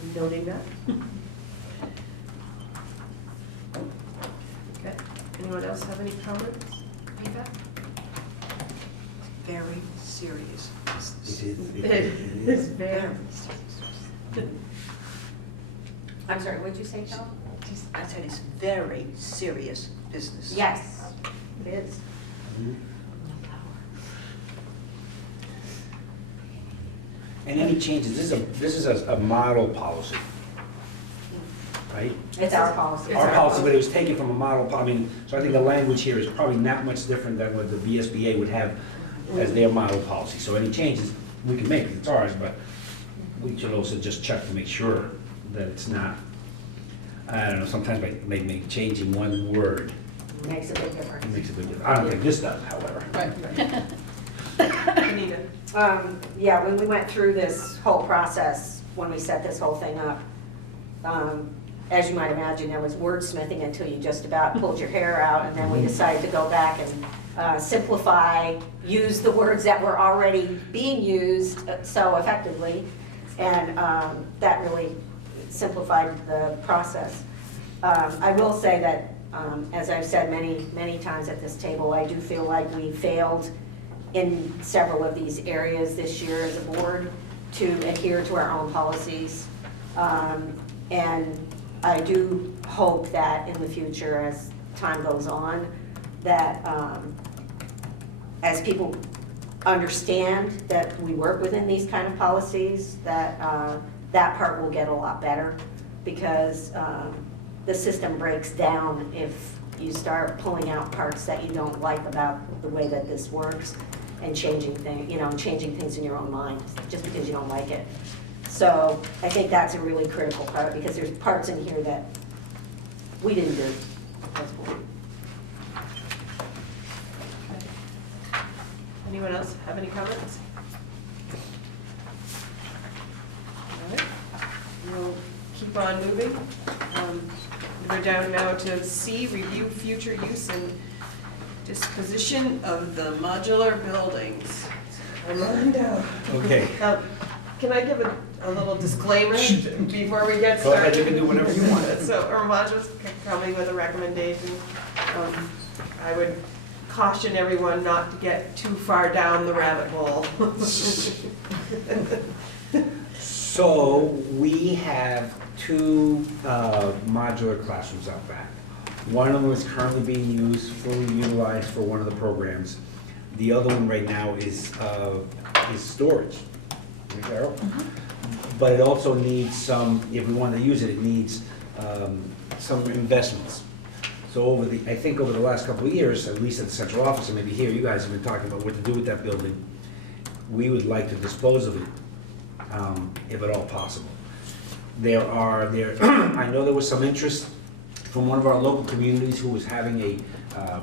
I'm noting that. Okay, anyone else have any comments, feedback? Very serious business. It is very. I'm sorry, what'd you say, Cal? I said it's very serious business. Yes, it is. And any changes, this is a model policy, right? It's our policy. Our policy, but it was taken from a model, I mean, so I think the language here is probably not much different than what the VSBA would have as their model policy. So any changes, we can make, it's ours, but we should also just check to make sure that it's not, I don't know, sometimes by maybe changing one word, Makes a big difference. it makes a big difference. I don't think this does, however. Right. Anita? Yeah, when we went through this whole process, when we set this whole thing up, as you might imagine, there was wordsmithing until you just about pulled your hair out, and then we decided to go back and simplify, use the words that were already being used so effectively, and that really simplified the process. I will say that, as I've said many times at this table, I do feel like we failed in several of these areas this year as a board to adhere to our own policies. And I do hope that in the future, as time goes on, that as people understand that we work within these kind of policies, that that part will get a lot better, because the system breaks down if you start pulling out parts that you don't like about the way that this works, and changing things in your own mind just because you don't like it. So I think that's a really critical part, because there's parts in here that we didn't do. That's cool. Anyone else have any comments? All right, we'll keep on moving. We're down now to C, review future use and disposition of the modular buildings. Come on down. Okay. Can I give a little disclaimer before we get Go ahead, started? you can do whatever you want. So, our modules coming with a recommendation. I would caution everyone not to get too far down the rabbit hole. So we have two modular classrooms out back. One of them is currently being used, fully utilized for one of the programs. The other one right now is storage. Right, Carol? But it also needs some, if we want to use it, it needs some investments. So I think over the last couple of years, at least at the central office, and maybe here, you guys have been talking about what to do with that building. We would like to dispose of it, if at all possible. I know there was some interest from one of our local communities who was having I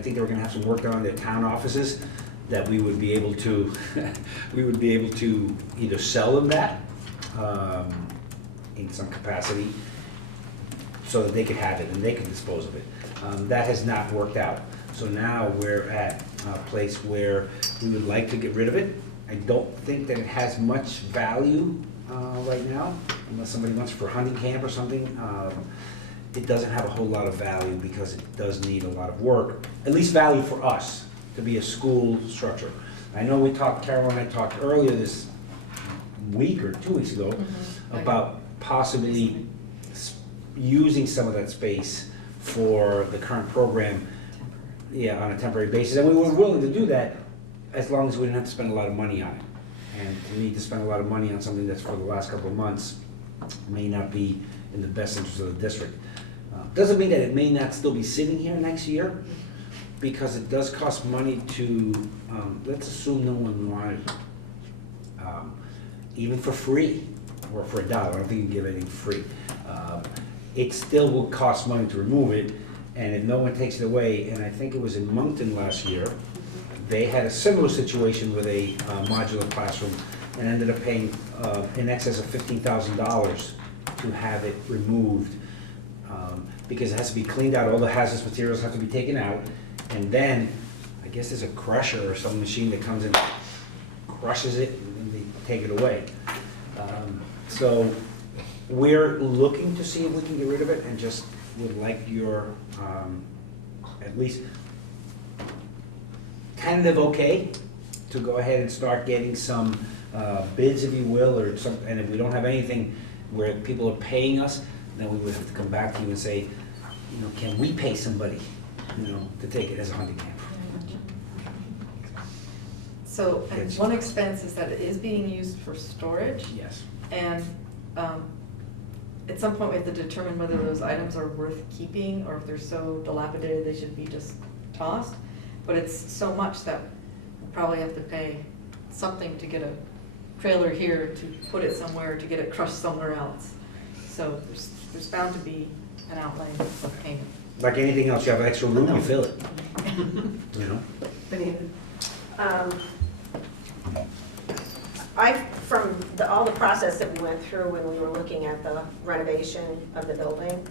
think they were gonna have some work done on their town offices, that we would be able to, either sell them that, in some capacity, so that they could have it and they could dispose of it. That has not worked out. So now we're at a place where we would like to get rid of it. I don't think that it has much value right now, unless somebody wants it for a hunting camp or something. It doesn't have a whole lot of value because it does need a lot of work, at least value for us, to be a school structure. I know Carol and I talked earlier this week or 2 weeks ago about possibly using some of that space for the current program, on a temporary basis. And we were willing to do that as long as we didn't have to spend a lot of money on it. And to me, to spend a lot of money on something that's for the last couple of months may not be in the best interest of the district. Doesn't mean that it may not still be sitting here next year, because it does cost money to, let's assume no one wanted it, even for free, or for $1. I don't think you can give anything free. It still will cost money to remove it, and if no one takes it away, and I think it was in Moncton last year, they had a similar situation with a modular classroom and ended up paying in excess of $15,000 to have it removed, because it has to be cleaned out, all the hazardous materials have to be taken out, and then, I guess there's a crusher or some machine that comes in, crushes it, and then they take it away. So we're looking to see if we can get rid of it, and just would like your, at least tentative okay to go ahead and start getting some bids, if you will, or some, and if we don't have anything where people are paying us, then we would have to come back to you and say, you know, can we pay somebody, you know, to take it as a hunting camp? So, and Yes. one expense is that it is being used for storage, Yes. and at some point we have to determine whether those items are worth keeping, or if they're so dilapidated they should be just tossed. But it's so much that we'll probably have to pay something to get a trailer here, to put it somewhere, to get it crushed somewhere else. So there's bound to be an outlay of payment. Like anything else, you have extra room, you fill it, you know? From all the process that we went through when we were looking at the renovation of the building,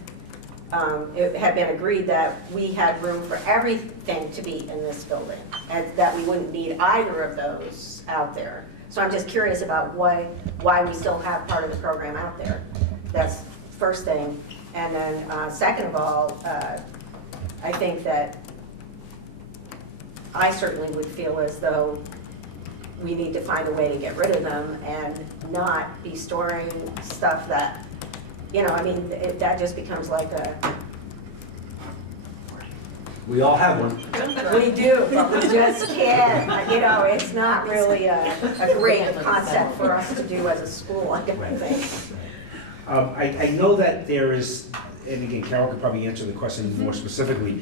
it had been agreed that we had room for everything to be in this building, and that we wouldn't need either of those out there. So I'm just curious about why we still have part of the program out there. That's first thing. And then second of all, I think that I certainly would feel as though we need to find a way to get rid of them and not be storing stuff that, you know, I mean, that just becomes like a... We all have one. We do, but we just can't, you know, it's not really a great concept for us to do as a school, I don't think. I know that there is, and again, Carol could probably answer the question more specifically.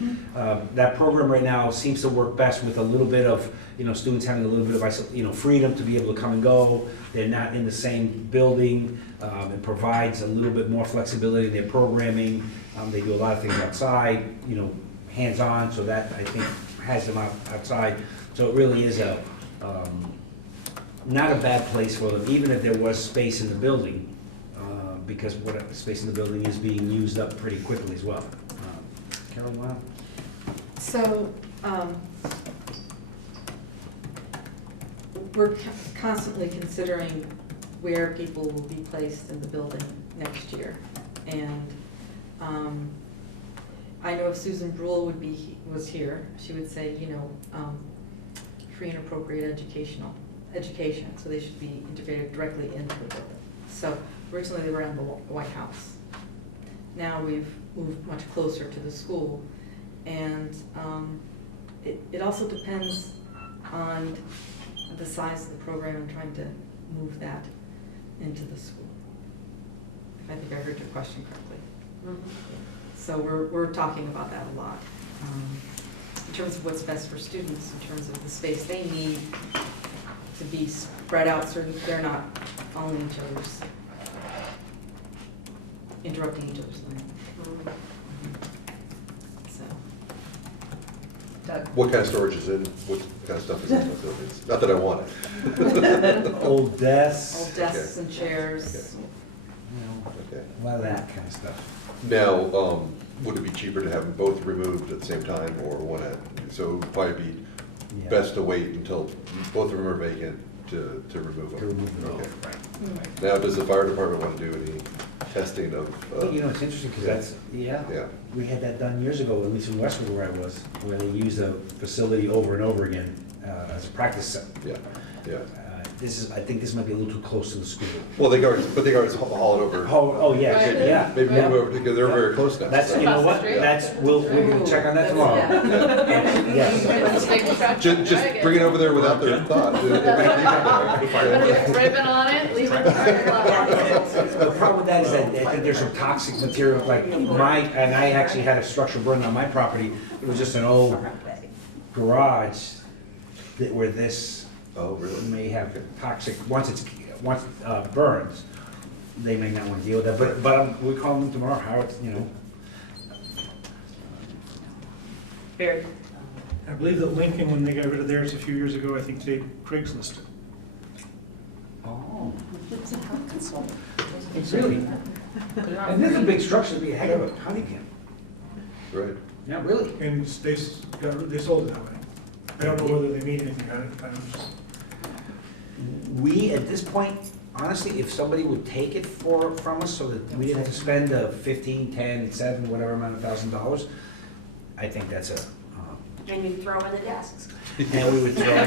That program right now seems to work best with a little bit of, you know, students having a little bit of, you know, freedom to be able to come and go. They're not in the same building. It provides a little bit more flexibility in their programming. They do a lot of things outside, you know, hands-on, so that, I think, has them outside. So it really is a, not a bad place for them, even if there was space in the building, because what space in the building is being used up pretty quickly as well. Carol, wow. So, we're constantly considering where people will be placed in the building next year. And I know if Susan Brule was here, she would say, you know, free and appropriate education, so they should be integrated directly into the building. So originally they were in the White House. Now we've moved much closer to the school. And it also depends on the size of the program and trying to move that into the school. If I think I heard your question correctly. Mm-hmm. So we're talking about that a lot. In terms of what's best for students, in terms of the space they need to be spread out so they're not following each other's, interrupting each other's learning. So. Doug? What kind of storage is in, what kind of stuff is in those buildings? Not that I want it. Old desks, Old desks and chairs. you know, Okay. a lot of that kind of stuff. Now, would it be cheaper to have them both removed at the same time, or one at, so it would probably be Yeah. best to wait until both of them are vacant to remove them? To remove them, Okay. right. Now, does the fire department want to do any testing of? Well, you know, it's interesting, because that's, Yeah. we had that done years ago, at least in Westwood where I was, where they used a facility over and over again as a practice set. Yeah, yeah. I think this might be a little too close to the school. Well, they already haul it over. Oh, yeah, Right. yeah. Maybe move over, because they're very close now. That's, you know Across the what, street? that's, we're gonna check on that tomorrow. Yes. Big truck, Just drag it. bring it over there without their thought. Put a ribbon on it, leave it in the parking lot. The problem with that is that I think there's some toxic material, like and I actually had a structure burn on my property. It was just an old garage where this Oh, really? may have toxic, once burns, they may not want to deal with that, but we're calling them tomorrow, how it's, you know. Barry? I believe that Lincoln, when they got rid of theirs a few years ago, I think they Craigslist. Oh. Really? And this is a big structure, it'd be a heck of a honey camp. Right. Yeah, really. And they sold it that way. I don't know whether they mean anything on it. I don't know. We, at this point, honestly, if somebody would take it from us so that we didn't have to spend 15, 10, 7, whatever amount of $1,000, I think that's And you throw in the desks. and we would throw it,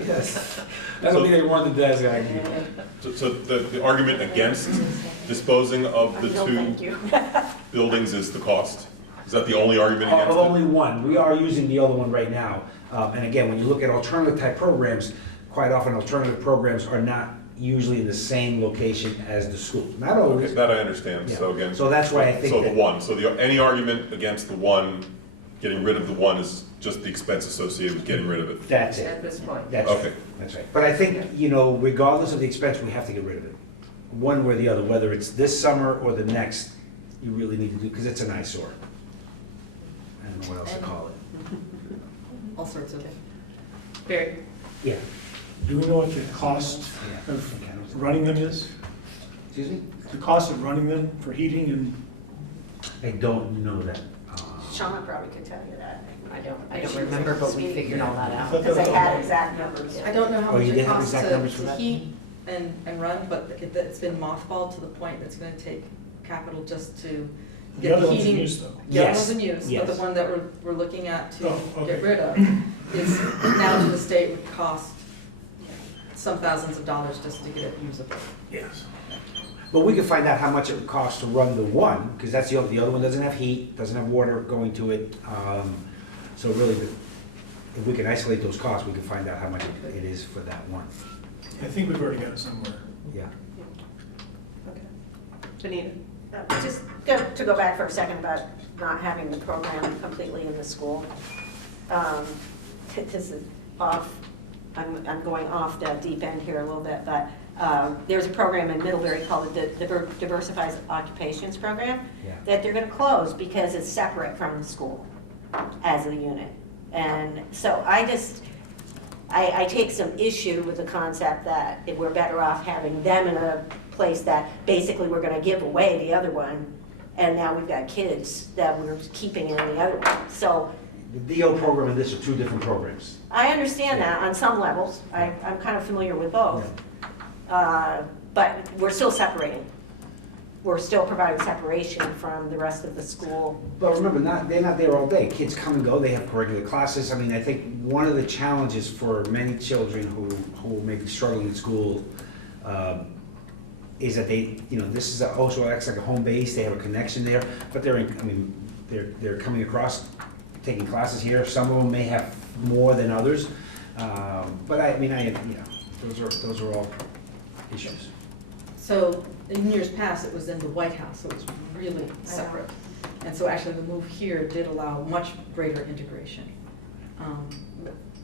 yes. That'll be one of the desk I So the argument against disposing of the No, thank two you. buildings is the cost? Is that the only argument against it? Only one. We are using the other one right now. And again, when you look at alternative type programs, quite often alternative programs are not usually in the same location as the school. Not Okay, always. that I understand, so Yeah. again. So that's why I think So the that- one, so any argument against the one, getting rid of the one is just the expense associated with getting rid of it? That's At it. this point. That's Okay. right. That's right. But I think, regardless of the expense, we have to get rid of it. One way or the other, whether it's this summer or the next, you really need to do, because it's an eyesore. I don't know what else to call it. All sorts of. Barry? Yeah. Do we know what the cost Yeah. of running them is? Excuse me? The cost of running them for heating and, I don't know that. Shauna probably could tell you that. I don't remember, but we figured all that out. Because I had exact numbers. I don't know how Oh, much you it did have costs exact numbers for to that? heat and run, but it's been mothballed to the point that's gonna take capital just to the get other the one's in heating. use though. The other Yes, one's in use, but yes. the one that we're looking at to Oh, okay. get rid of is now to the state would cost some thousands of dollars just to get it usable. Yes. But we can find out how much it would cost to run the one, because that's the other one doesn't have heat, doesn't have water going to it. So really, if we can isolate those costs, we can find out how much it is for that one. I think we've already got it somewhere. Yeah. Okay. Benita? Just to go back for a second about not having the program completely in the school. This is off, I'm going off the deep end here a little bit, but there's a program in Middlebury called the Diversified Occupations Program Yeah. that they're gonna close because it's separate from the school as a unit. And so I take some issue with the concept that we're better off having them in a place that basically we're gonna give away the other one, and now we've got kids that we're keeping in the other one. So The DO program and this are two different programs. I understand that on some levels. I'm kind of familiar with both. But we're still separating. We're still providing separation from the rest of the school. But remember, they're not there all day. Kids come and go, they have regular classes. I mean, I think one of the challenges for many children who may be struggling in school is that this is also acts like a home base, they have a connection there, but they're coming across, taking classes here. Some of them may have more than others. But those are all issues. So in years past, it was in the White House, so it was really separate. And so actually the move here did allow much greater integration.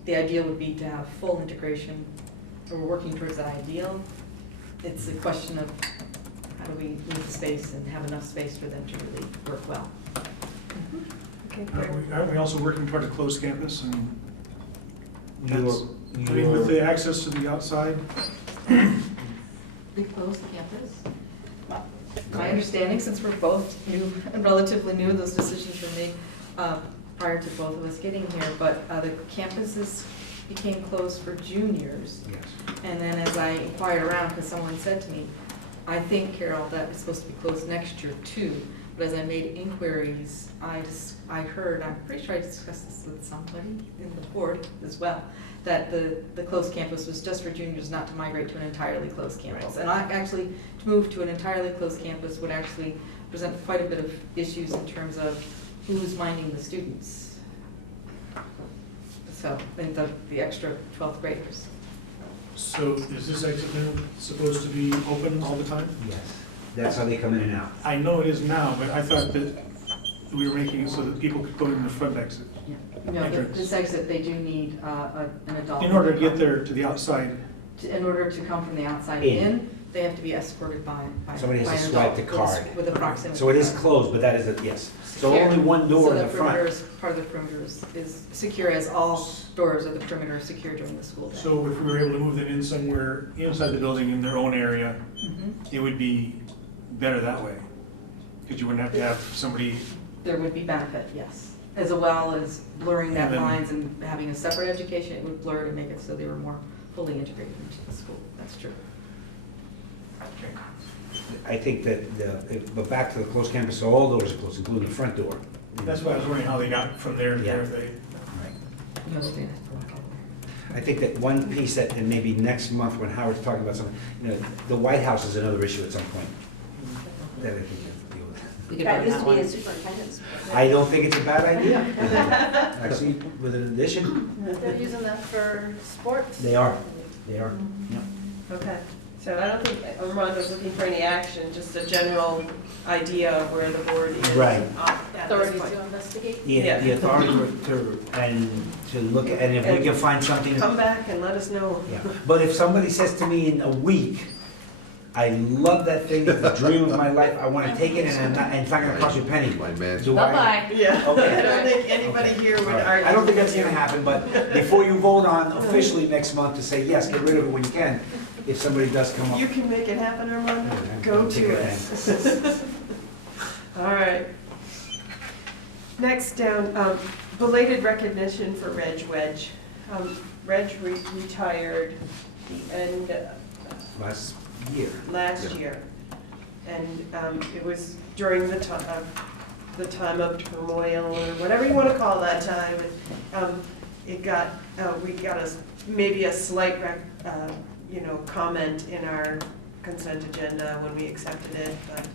The idea would be to have full integration, and we're working towards that ideal. It's a question of how do we move the space and have enough space for them to really work well. Okay, Aren't we also working toward a closed campus and that's, I You're- mean, with the access to the outside? We closed the campus. My understanding, since we're both new and relatively new, those decisions were made prior to both of us getting here, but the campuses became closed for juniors. Yes. And then as I inquired around, because someone said to me, I think, Carol, that it's supposed to be closed next year too. But as I made inquiries, I heard, I'm pretty sure I discussed this with somebody in the board as well, that the closed campus was just for juniors, not to migrate to an entirely closed campus. And to move to an entirely closed campus would actually present quite a bit of issues in terms of who's minding the students. So, and the extra 12th graders. So is this exit then supposed to be open all the time? Yes. That's how they come in and out. I know it is now, but I thought that we were making it so that people could go in the front exit. No, Entrance. this exit, they do need an adult. In order to get there to the outside, In order to come from the outside In. in, they have to be escorted by Somebody has by to an swipe adult the with a- card. With a proximity. So it is card. closed, but that is, yes. So Secure. only one door in the So the perimeter front. is, part of the perimeter is secure, as all doors of the perimeter are secure during the school day. so if we were able to move them in somewhere inside the building in their own area, Mhm. it would be better that way. Because you wouldn't have to have somebody, There would be benefit, yes. As well as blurring that And then- lines and having a separate education, it would blur to make it so they were more fully integrated into the school. That's true. I think that, but back to the closed campus, so all doors are closed, including the front door. that's why I was wondering how they got from there to there. If they, Right. You understand? I think that one piece that, and maybe next month when Howard's talking about something, the White House is another issue at some point. That I think you have to deal with. We could That burn used that to be a one. superintendent's. I don't think it's a bad idea. Actually, with an addition, They're using that for sports. they are, yeah. Okay, so I don't think Armando's looking for any action, just a general idea of where the board is. Right. At this Authorities point. to investigate. Yeah, the authority to look at, and if we can find something. Come back and let us know. Yeah. But if somebody says to me in a week, I love that thing, it's the dream of my life, I want to take it, and it's not gonna cost you a penny. My man. Do I? Bye-bye. Yeah, Okay. I don't think anybody here would All right. argue. I don't think that's gonna happen, but before you vote on officially next month to say, yes, get rid of it when you can, if somebody does come up. You can make it happen, Armando. Yeah, Go take to it it. All right. Next down, belated recognition for Reg Wedge. Reg retired the end, Last year. last Yeah. year. And it was during the time of turmoil, or whatever you want to call that time. And it got, we got maybe a slight, comment in our consent agenda when we accepted it, but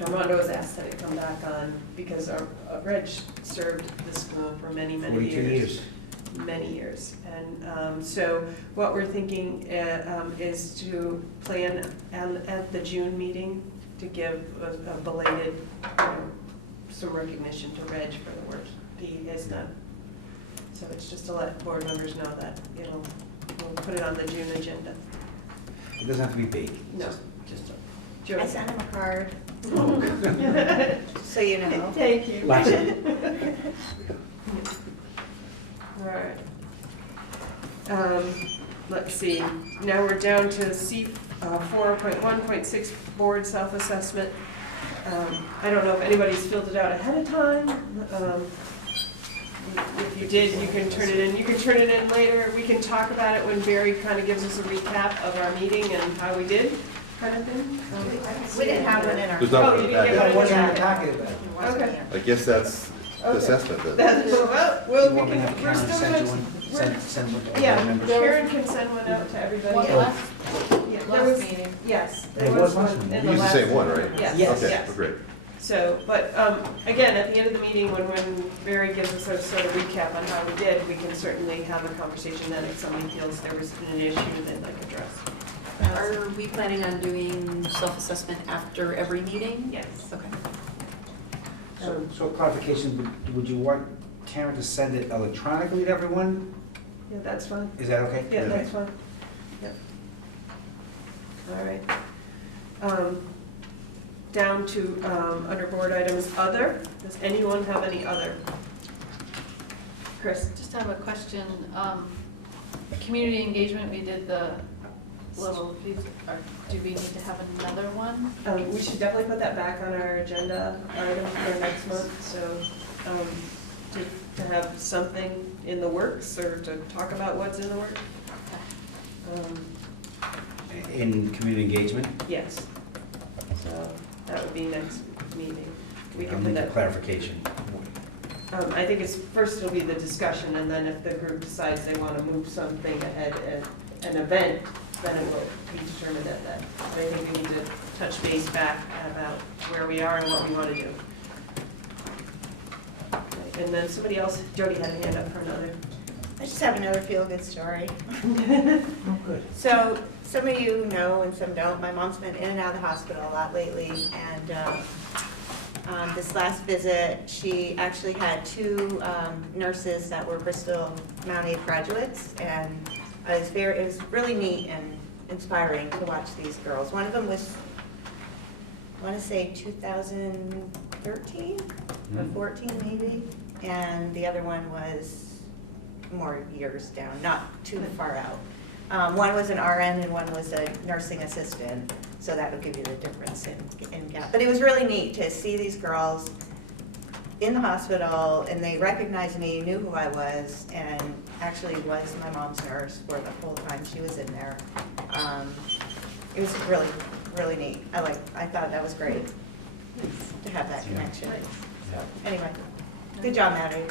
Armando was asked that it come back on because our Reg served the school for many, many 42 years. Many years. And so what we're thinking is to plan at the June meeting to give a belated, some recognition to Reg for the work he has done. So it's just to let board members know that we'll put it on the June agenda. It doesn't have to be big. No, just a I joke. sent him a card, so you know. Thank you. Last All right. Let's see, now we're down to C 4.1.6 board self-assessment. I don't know if anybody's filled it out ahead of time. If you did, you can turn it in. You can turn it in later. We can talk about it when Barry kind of gives us a recap of our meeting and how we did, kind of thing. We didn't have one in our. There's not Oh, one you in the didn't packet. get What's in one the packet about it? Okay. I guess that's the Okay. assessment then. Well, You we want me to have can, we're Karen still send you gonna, one? Send one to all the yeah, members? Karen can send one out to everybody. One Yeah, last, there last was- meeting. Yes, There there was was one last one. in We the use the last. same one, right? Yes, Yes. Okay, yes. oh, great. So, but again, at the end of the meeting, when Barry gives us a sort of recap on how we did, we can certainly have a conversation then if somebody feels there was an issue they'd like addressed. Are we planning on doing self-assessment after every meeting? Yes. Okay. So clarification, would you want Karen to send it electronically to everyone? Yeah, that's fine. Is that okay? Yeah, that's fine. Yep. All right. Down to, under board items, other. Does anyone have any other? Chris? Just have a question. Community engagement, we did the little, do we need to have another one? We should definitely put that back on our agenda item for next month, so, to have something in the works, or to talk about what's in the works. In community engagement? Yes. So, that would be next meeting. We I'll can put need the that. clarification. I think it's, first it'll be the discussion, and then if the group decides they want to move something ahead at an event, then it will be determined at that. But I think we need to touch base back about where we are and what we want to do. Okay, and then somebody else, Jody had a hand up for another. I just have another feel-good story. Oh, good. So, some of you know and some don't, my mom's been in and out of the hospital a lot lately, and this last visit, she actually had two nurses that were Bristol Mount Aid graduates, and it was really neat and inspiring to watch these girls. One of them was, I want to say 2013 or 14 maybe, and the other one was more years down, not too far out. One was an RN and one was a nursing assistant. So that'll give you the difference in gap. But it was really neat to see these girls in the hospital, and they recognized me, knew who I was, and actually was my mom's nurse for the whole time she was in there. It was really, really neat. I thought that was great to have that connection. So, anyway, good job, Maddie.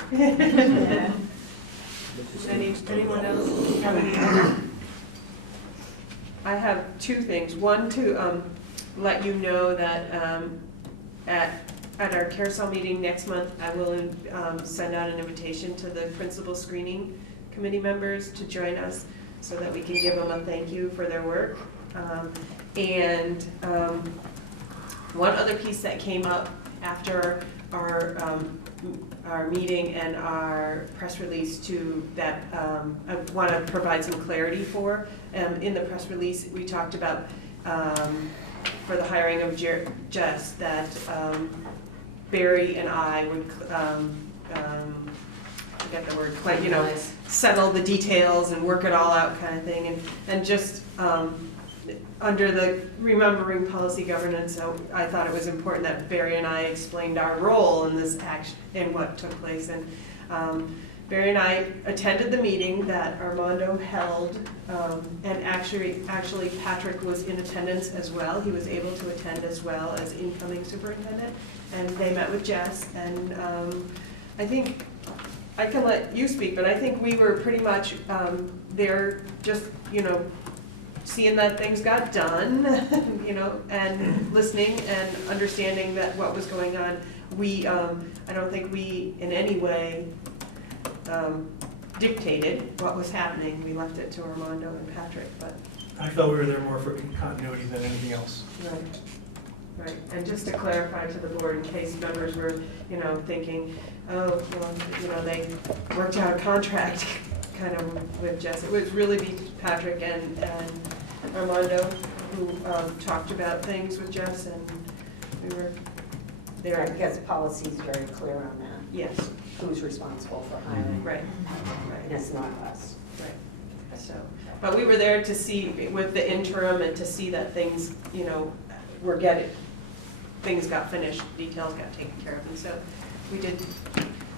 Anyone else have any other? I have two things. One, to let you know that at our carousel meeting next month, I will send out an invitation to the principal screening committee members to join us so that we can give them a thank you for their work. And one other piece that came up after our meeting and our press release that I want to provide some clarity for. In the press release, we talked about for the hiring of Jess that Barry and I would forget the word, like, settle the details and work it all out kind of thing, and just under the remembering policy governance, so I thought it was important that Barry and I explained our role in this action and what took place. And Barry and I attended the meeting that Armando held, and actually Patrick was in attendance as well. He was able to attend as well as incoming superintendent, and they met with Jess. And I think I can let you speak, but I think we were pretty much there, just seeing that things got done, and listening and understanding that what was going on. We, I don't think we in any way dictated what was happening. We left it to Armando and Patrick, but. I felt we were there more for continuity than anything else. Right. And just to clarify to the board, in case members were, thinking, oh, well, they worked out a contract kind of with Jess. It would really be Patrick and Armando who talked about things with Jess, and we were there. Because policy is very clear on that. Yes. Who's responsible for hiring. Right. And it's not us. Right. So, but we were there to see with the interim and to see that things, things got finished, details got taken care of, and so we did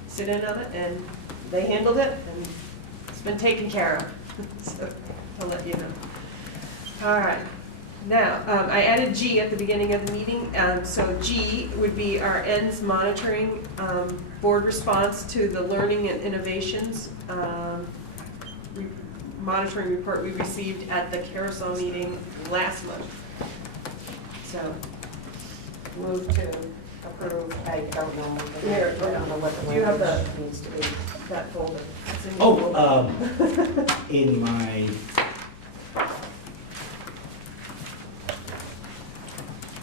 sit in on it, and they handled it, and it's been taken care of. So I'll let you know. All right. Now, I added G at the beginning of the meeting. So G would be our ends monitoring board response to the learning and innovations monitoring report we received at the carousel meeting last month. So, move to approve. I don't know. Here, I don't know what the do you have language needs to be. that folder? It's in your folder. In my,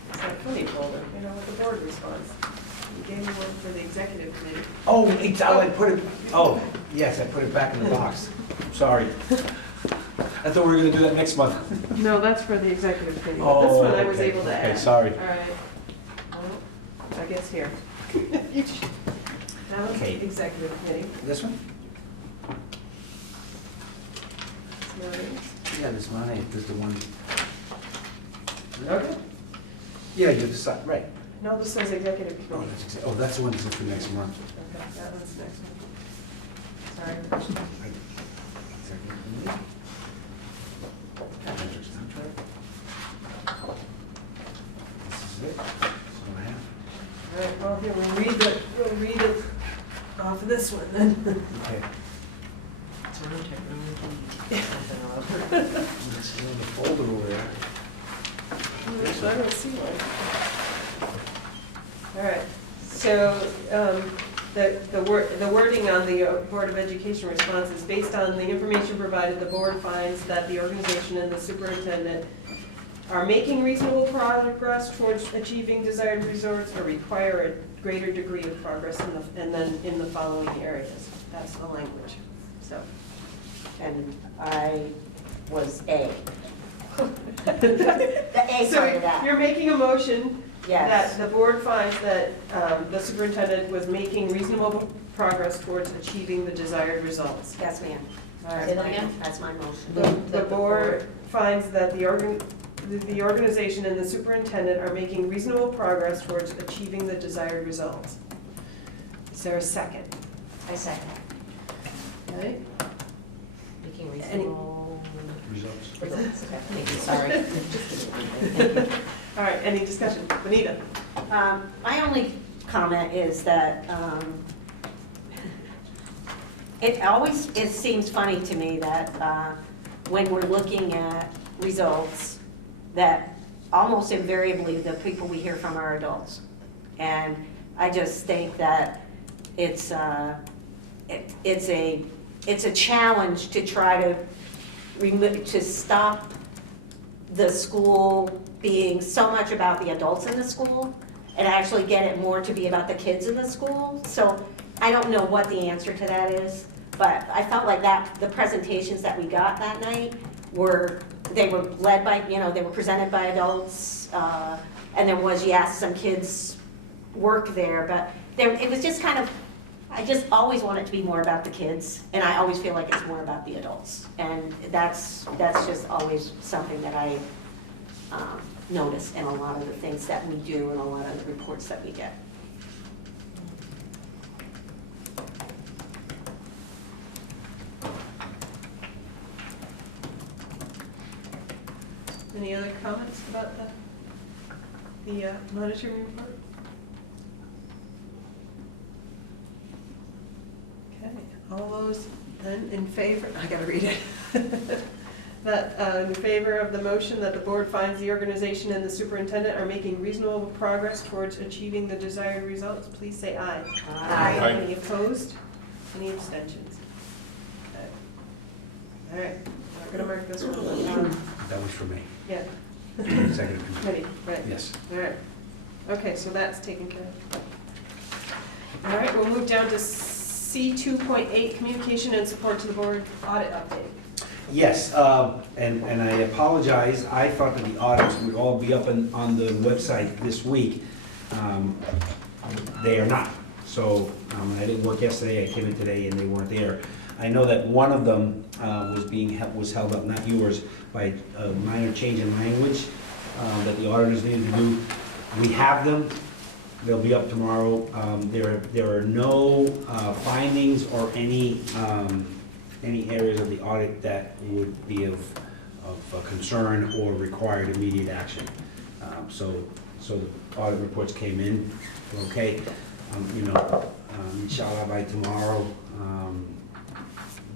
It's that funny folder, with the board response. You gave me one for the executive committee. yes, I put it back in the box. Sorry. I thought we were gonna do that next month. No, that's for the executive committee. But this one I was able to add. Okay, sorry. All right. Well, I guess here. That was Okay. the executive committee. This one? It's yours. Yeah, this one, this is the one. Okay. Yeah, you decide, right. No, this says executive committee. That's the one that's for next month. Okay, that one's next one. Sorry. This is it. This is what I have. All right, well, here, we'll read it off of this one then. Okay. It's around technology. This is in the folder over there. I don't see one. All right, so the wording on the Board of Education response is based on the information provided, the board finds that the organization and the superintendent are making reasonable progress towards achieving desired results or require a greater degree of progress in the following areas. That's the language, so. And I was A. The A part of that. So you're making a motion Yes. that the board finds that the superintendent was making reasonable progress towards achieving the desired results. Yes, ma'am. All right. Say that again? That's my motion. The board finds that the the organization and the superintendent are making reasonable progress towards achieving the desired results. Is there a second? I second. Okay. Making reasonable Results. results. Okay, thank you, sorry. All right, any discussion? Benita? My only comment is that it seems funny to me that when we're looking at results, that almost invariably the people we hear from are adults. And I just think that it's a challenge to try to stop the school being so much about the adults in the school and actually get it more to be about the kids in the school. So I don't know what the answer to that is, but I felt like the presentations that we got that night they were led by, they were presented by adults, and there was, yes, some kids work there, but it was just kind of, I just always want it to be more about the kids, and I always feel like it's more about the adults. And that's just always something that I notice in a lot of the things that we do and a lot of the reports that we get. Any other comments about the monitoring report? Okay, all those then in favor, I gotta read it. That in favor of the motion that the board finds the organization and the superintendent are making reasonable progress towards achieving the desired results, please say aye. Aye. Aye. Any opposed? Any abstentions? Okay. All right, I'm gonna mark this one. That was for me. Yeah. Executive committee. Ready, right. Yes. All right. Okay, so that's taken care of. All right, we'll move down to C 2.8, communication and support to the board audit update. Yes, and I apologize, I thought that the audits would all be up on the website this week. They are not. So I didn't work yesterday, I came in today and they weren't there. I know that one of them was held up, not yours, by a minor change in language that the auditors needed to do. We have them, they'll be up tomorrow. There are no findings or any areas of the audit that would be of concern or required immediate action. So the audit reports came in, okay. Inshallah by tomorrow,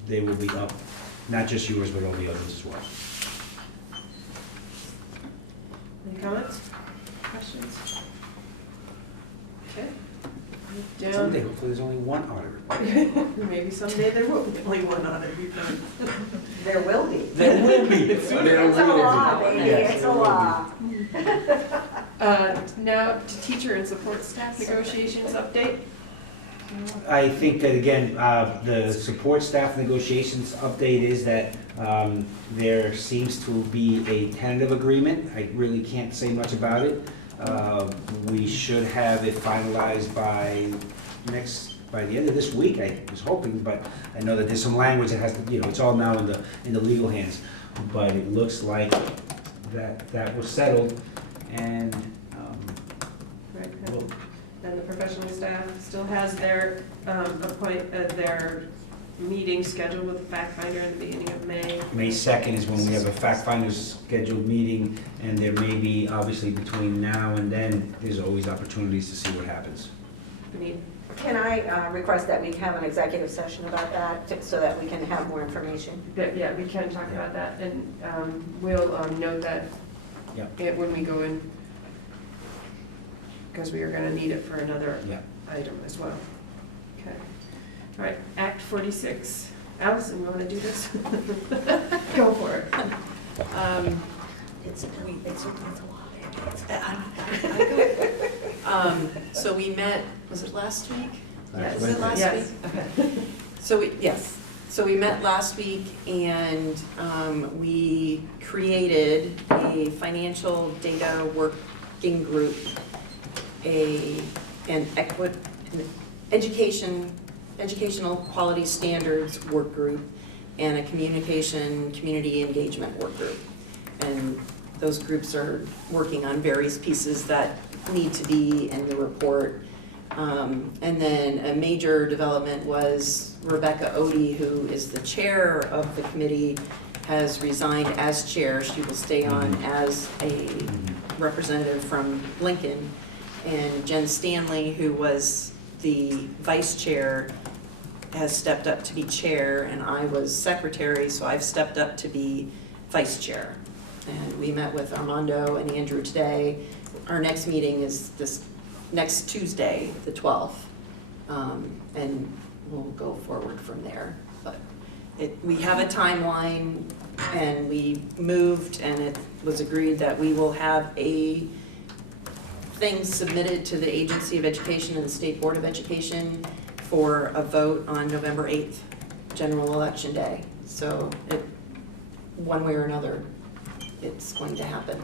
they will be up, not just yours, but all the others as well. Any comments, questions? Okay. Move down. Someday, hopefully, there's only one auditor. Maybe someday there will be only one audit. There will be. There will be. It's a law, baby, Yes, it's there a will law. Now to teacher and support staff negotiations update. I think that, again, the support staff negotiations update is that there seems to be a tentative agreement. I really can't say much about it. We should have it finalized by the end of this week, I was hoping, but I know that there's some language that has to, it's all now in the legal hands. But it looks like that was settled, and Right, we'll and the professional staff still has their their meeting scheduled with the fact finder in the beginning of May. May 2nd is when we have a fact finders scheduled meeting, and there may be, obviously, between now and then, there's always opportunities to see what happens. Can I request that we have an executive session about that, so that we can have more information? Yeah, we can talk about that, and we'll note that when we go in, because we are going to need it for another item as well. Okay. All right, Act 46. Allison, you want to do this? Go for it. It's a lot. So we met, was it last week? Yes. Was it last Yes. week? Okay. So we met last week and we created a financial data working group, an educational quality standards work group, and a community engagement work group. And those groups are working on various pieces that need to be in the report. And then a major development was Rebecca Odie, who is the chair of the committee, has resigned as chair. She will stay on as a representative from Lincoln. And Jen Stanley, who was the vice chair, has stepped up to be chair, and I was secretary, so I've stepped up to be vice chair. And we met with Armando and Andrew today. Our next meeting is this next Tuesday, the 12th, and we'll go forward from there. But we have a timeline, and we moved, and it was agreed that we will have a thing submitted to the Agency of Education and the State Board of Education for a vote on November 8th, general election day. So one way or another, it's going to happen.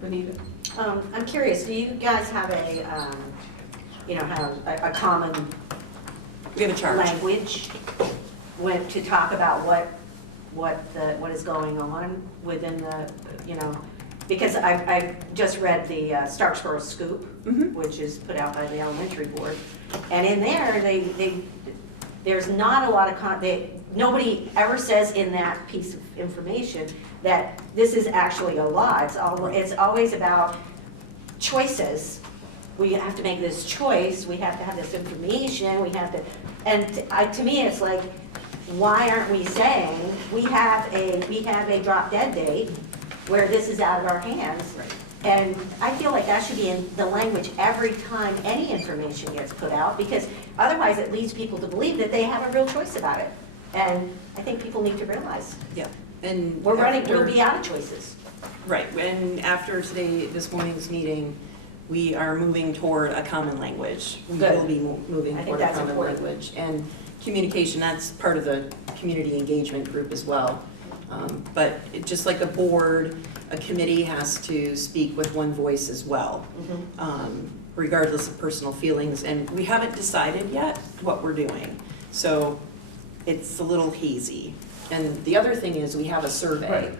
Benita? I'm curious, do you guys have have a common We have a charge. language when to talk about what is going on within the, because I just read the Starksboro Scoop, which is put out by the elementary board, and in there there's not a lot of nobody ever says in that piece of information that this is actually a law. It's always about choices. We have to make this choice. We have to have this information. We have to, and to me, it's like, why aren't we saying we have a drop dead date where this is out of our hands? Right. And I feel like that should be in the language every time any information gets put out, because otherwise it leads people to believe that they have a real choice about it. And I think people need to realize Yeah. And we'll be out of choices. Right, and after this morning's meeting, we are moving toward a common language. We Good. will be moving I think toward a that's common important. language. And communication, that's part of the community engagement group as well. But just like a board, a committee has to speak with one voice as well, regardless of personal feelings. And we haven't decided yet what we're doing, so it's a little hazy. And the other thing is, we have a survey.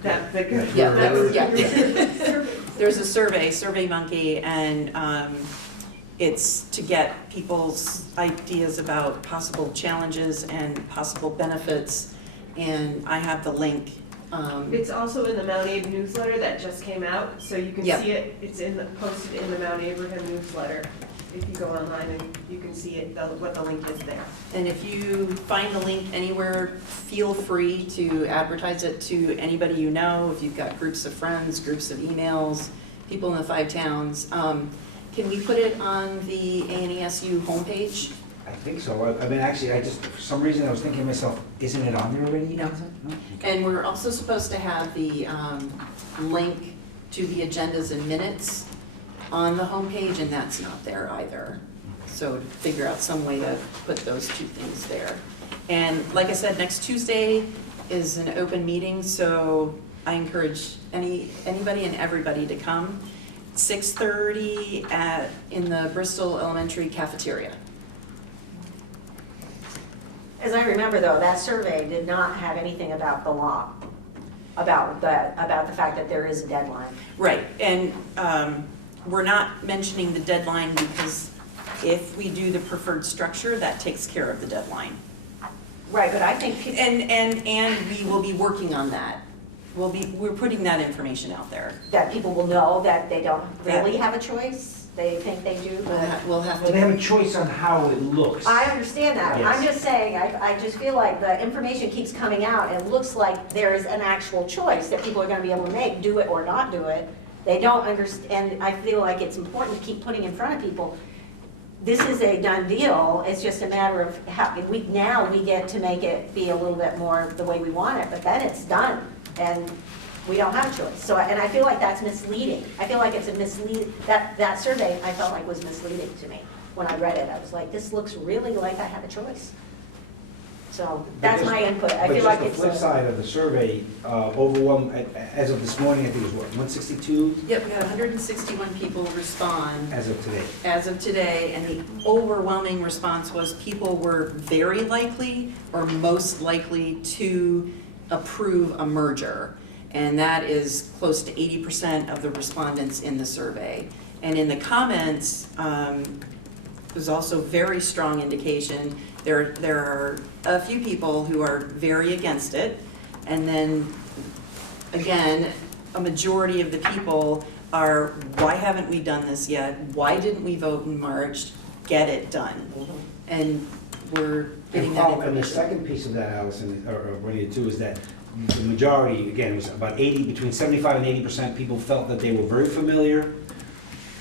There's a survey, SurveyMonkey, and it's to get people's ideas about possible challenges and possible benefits. And I have the link. It's also in the Mount Abe newsletter that just came out, so you can Yeah. see it. It's posted in the Mount Abraham newsletter. If you go online, and you can see it, what the link is there. And if you find the link anywhere, feel free to advertise it to anybody you know. If you've got groups of friends, groups of emails, people in the 5 towns. Can we put it on the ANESU homepage? I think so. I mean, actually, for some reason, I was thinking to myself, isn't it on there already? No. And we're also supposed to have the link to the agendas and minutes on the homepage, and that's not there either. So figure out some way to put those two things there. And like I said, next Tuesday is an open meeting, so I encourage anybody and everybody to come. 6:30 in the Bristol Elementary cafeteria. As I remember, though, that survey did not have anything about the law, about the fact that there is a deadline. Right, and we're not mentioning the deadline because if we do the preferred structure, that takes care of the deadline. Right, but I think And we will be working on that. We're putting that information out there. that people will know that they don't really have a choice. They think they do. We'll have Well, they have to, a choice on how it looks. I understand that. Yes. I'm just saying, I just feel like the information keeps coming out, and it looks like there is an actual choice that people are gonna be able to make, do it or not do it. They don't understand, and I feel like it's important to keep putting in front of people, this is a done deal. It's just a matter of how, now we get to make it be a little bit more the way we want it, but then it's done, and we don't have a choice. So, and I feel like that's misleading. I feel like it's that survey I felt like was misleading to me. When I read it, I was like, this looks really like I have a choice. So that's my input. I feel like But it's just the flip side of the survey, as of this morning, I think it was what, 162 yep, we had 161 people respond as of today? as of today, and the overwhelming response was people were very likely or most likely to approve a merger. And that is close to 80% of the respondents in the survey. And in the comments, there's also very strong indication. There are a few people who are very against it. And then, again, a majority of the people are, why haven't we done this yet? Why didn't we vote in March? Get it done. And we're getting that information. And the second piece of that, Allison, or Renita too, is that the majority, again, it was about 80, between 75 and 80% people felt that they were very familiar,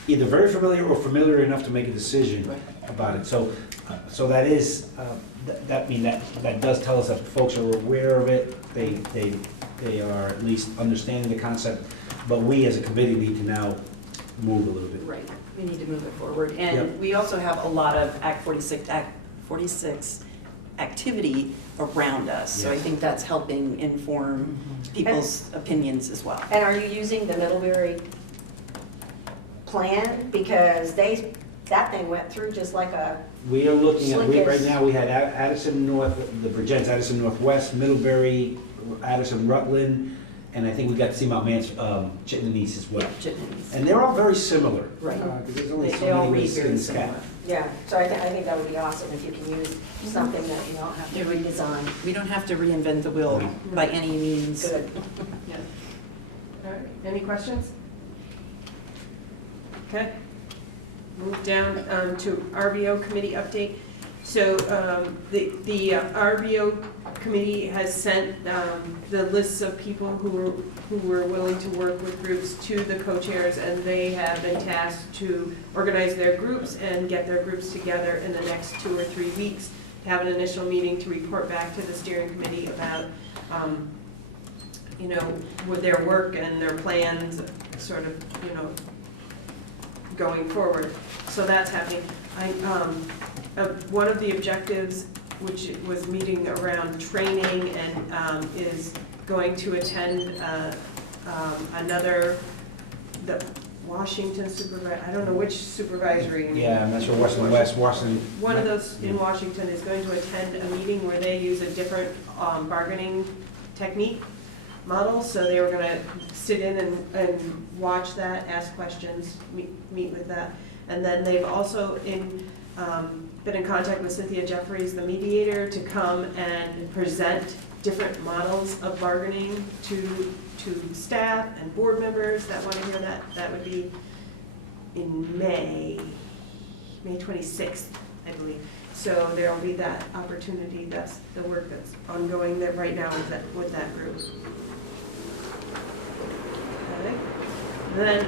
either very familiar or familiar enough to make a decision about it. So that is, that does tell us that folks are aware of it. They are at least understanding the concept, but we as a committee need to now move a little bit. Right, we need to move it forward. And Yep. we also have a lot of Act 46 activity around us. So I Yes. think that's helping inform people's opinions as well. And are you using the Middlebury plan? Because that thing went through just like a, We are looking at, Slick right as- now, we had Addison North, the Virgins, Addison Northwest, Middlebury, Addison Rutland, and I think we got to see Mount Chittenden East as well. Chittenden. And they're all very similar. Right. Because there's only They so all many read ways very things similar. can. yeah, so I think that would be awesome if you can use something that you don't have to redesign. We don't have to reinvent the wheel by any means. Good. Yeah. All right, any questions? Okay. Move down to RBO committee update. So the RBO committee has sent the lists of people who were willing to work with groups to the co-chairs, and they have been tasked to organize their groups and get their groups together in the next 2 or 3 weeks, have an initial meeting to report back to the steering committee about with their work and their plans, sort of, going forward. So that's happening. One of the objectives, which was meeting around training, and is going to attend the Washington supervisor, I don't know which supervisory. Yeah, I'm not sure, Washington. One of those in Washington is going to attend a meeting where they use a different bargaining technique model, so they were gonna sit in and watch that, ask questions, meet with that. And then they've also been in contact with Cynthia Jeffries, the mediator, to come and present different models of bargaining to staff and board members that want to hear that. That would be in May 26th, I believe. So there will be that opportunity. That's the work that's ongoing there right now with that group. Okay. Then,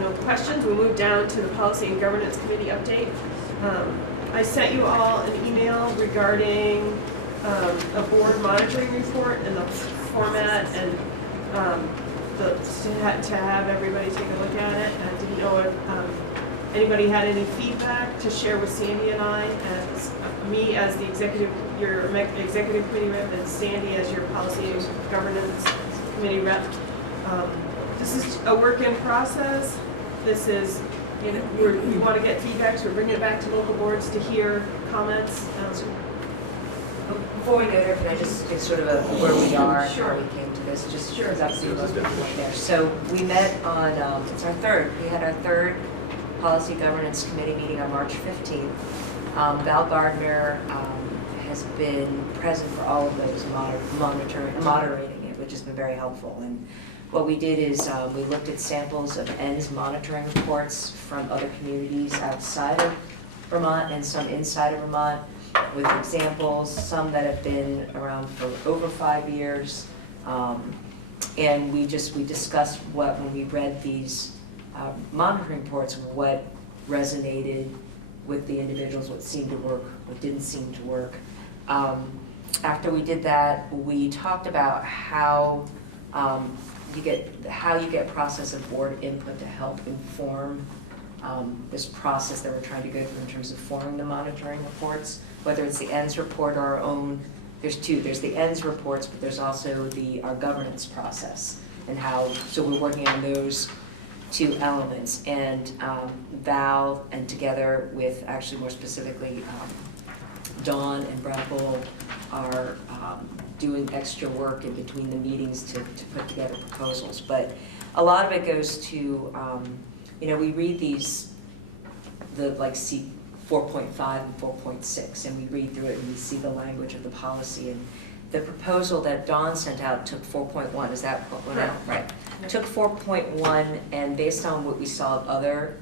no questions. We'll move down to the Policy and Governance Committee update. I sent you all an email regarding a board monitoring report and the format, and to have everybody take a look at it. I didn't know if anybody had any feedback to share with Sandy and I, as me as the your executive committee rep, and Sandy as your policy and governance committee rep. This is a work in process. This is, we want to get feedback, so we're bringing it back to local boards to hear comments. Before we go there, can I just give sort of where we are and Sure. how we came to this? Just because obviously most people weren't there. So we met on, we had our third Policy Governance Committee meeting on March 15th. Val Gardner has been present for all of those, moderating it, which has been very helpful. And what we did is we looked at samples of ENDS monitoring reports from other communities outside of Vermont and some inside of Vermont, with examples, some that have been around for over 5 years. And we discussed when we read these monitoring reports, what resonated with the individuals, what seemed to work, what didn't seem to work. After we did that, we talked about how you get process of board input to help inform this process that we're trying to go through in terms of forming the monitoring reports, whether it's the ENDS report or our own. There's two. There's the ENDS reports, but there's also our governance process and how. So we're working on those two elements, and Val, and together with, actually more specifically, Dawn and Brad Bull, are doing extra work in between the meetings to put together proposals. But a lot of it goes to, we read these, like C 4.5 and 4.6, and we read through it and we see the language of the policy. And the proposal that Dawn sent out took 4.1, is that what went out? Right. Took 4.1, and based on what we saw of other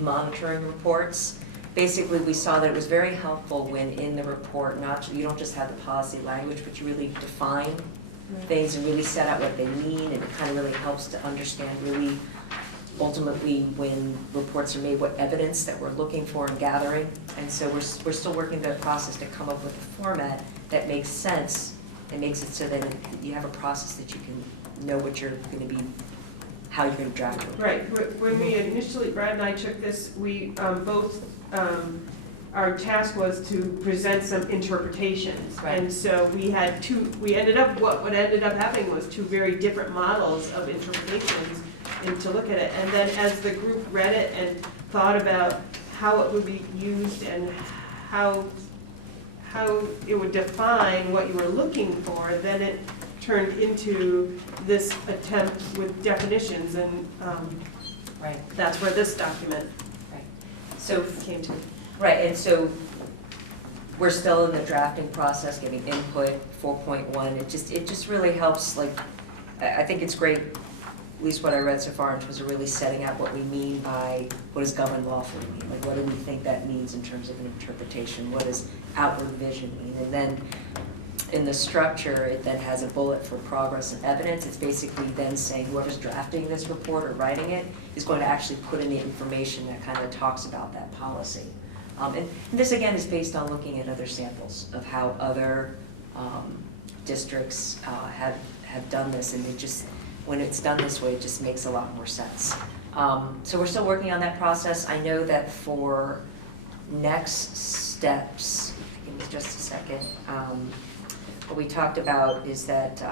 monitoring reports, basically we saw that it was very helpful when in the report, you don't just have the policy language, but you really define things and really set out what they mean, and it kind of really helps to understand really ultimately when reports are made what evidence that we're looking for and gathering. And so we're still working the process to come up with a format that makes sense and makes it so that you have a process that you can know what you're going to be, how you're going to draft it. Right. When we initially, Brad and I took this, we both, our task was to present some interpretations. Right. And so we had what ended up happening was two very different models of interpretations and to look at it. And then as the group read it and thought about how it would be used and how it would define what you were looking for, then it turned into this attempt with definitions, and Right. that's where this document So came to. Right, and so we're still in the drafting process, giving input, 4.1. It just really helps, like, I think it's great, at least what I read so far in terms of really setting out what we mean by what does governed lawfully mean? Like, what do we think that means in terms of an interpretation? What does outward vision mean? And then in the structure, it then has a bullet for progress and evidence. It's basically then saying whoever's drafting this report or writing it is going to actually put in the information that kind of talks about that policy. And this again is based on looking at other samples of how other districts have done this, and it just, when it's done this way, it just makes a lot more sense. So we're still working on that process. I know that for next steps, give me just a second, what we talked about is that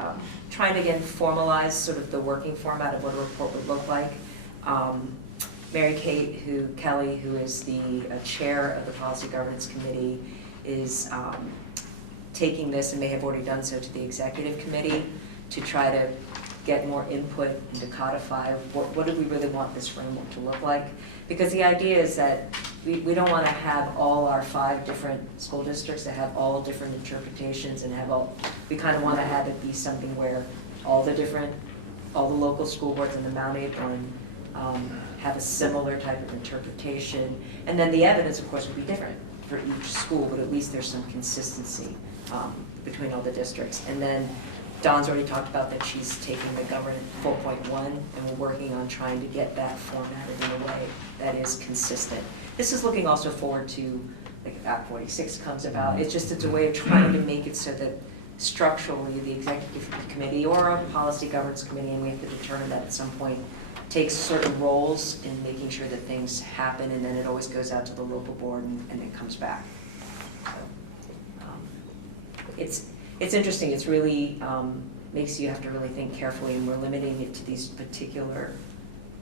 trying to again formalize sort of the working format of what a report would look like. Mary Kate Kelly, who is the chair of the Policy Governance Committee, is taking this, and may have already done so, to the executive committee to try to get more input and to codify what do we really want this framework to look like. Because the idea is that we don't want to have all our 5 different school districts that have all different interpretations and have all, we kind of want to have it be something where all the local school boards in the Mount Apron have a similar type of interpretation. And then the evidence, of course, would be different for each school, but at least there's some consistency between all the districts. And then Dawn's already talked about that she's taking the governance 4.1, and we're working on trying to get that formatted in a way that is consistent. This is looking also forward to, like, if Act 46 comes about. It's a way of trying to make it so that structurally the executive committee or a policy governance committee, and we have to determine that at some point, takes certain roles in making sure that things happen, and then it always goes out to the local board and it comes back. So, it's interesting. It's really makes you have to really think carefully, and we're limiting it to these particular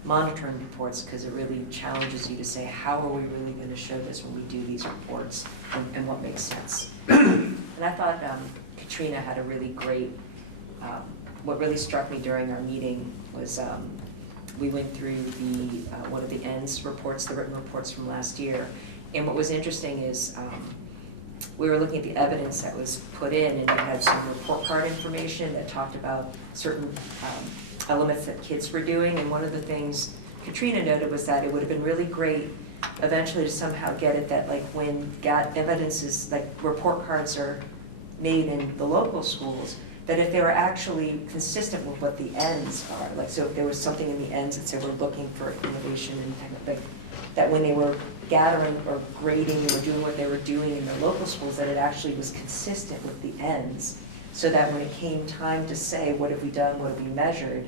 monitoring reports because it really challenges you to say, how are we really going to show this when we do these reports, and what makes sense. And I thought Katrina had a really great, what really struck me during our meeting was we went through the one of the ends reports, the written reports from last year, and what was interesting is we were looking at the evidence that was put in, and it had some report card information that talked about certain elements that kids were doing. And one of the things Katrina noted was that it would have been really great eventually to somehow get it that, like, when evidence is, like, report cards are made in the local schools, that if they were actually consistent with what the ends are, like, so if there was something in the ends that said we're looking for innovation and that when they were gathering or grading, they were doing what they were doing in their local schools, that it actually was consistent with the ends, so that when it came time to say, what have we done, what have we measured,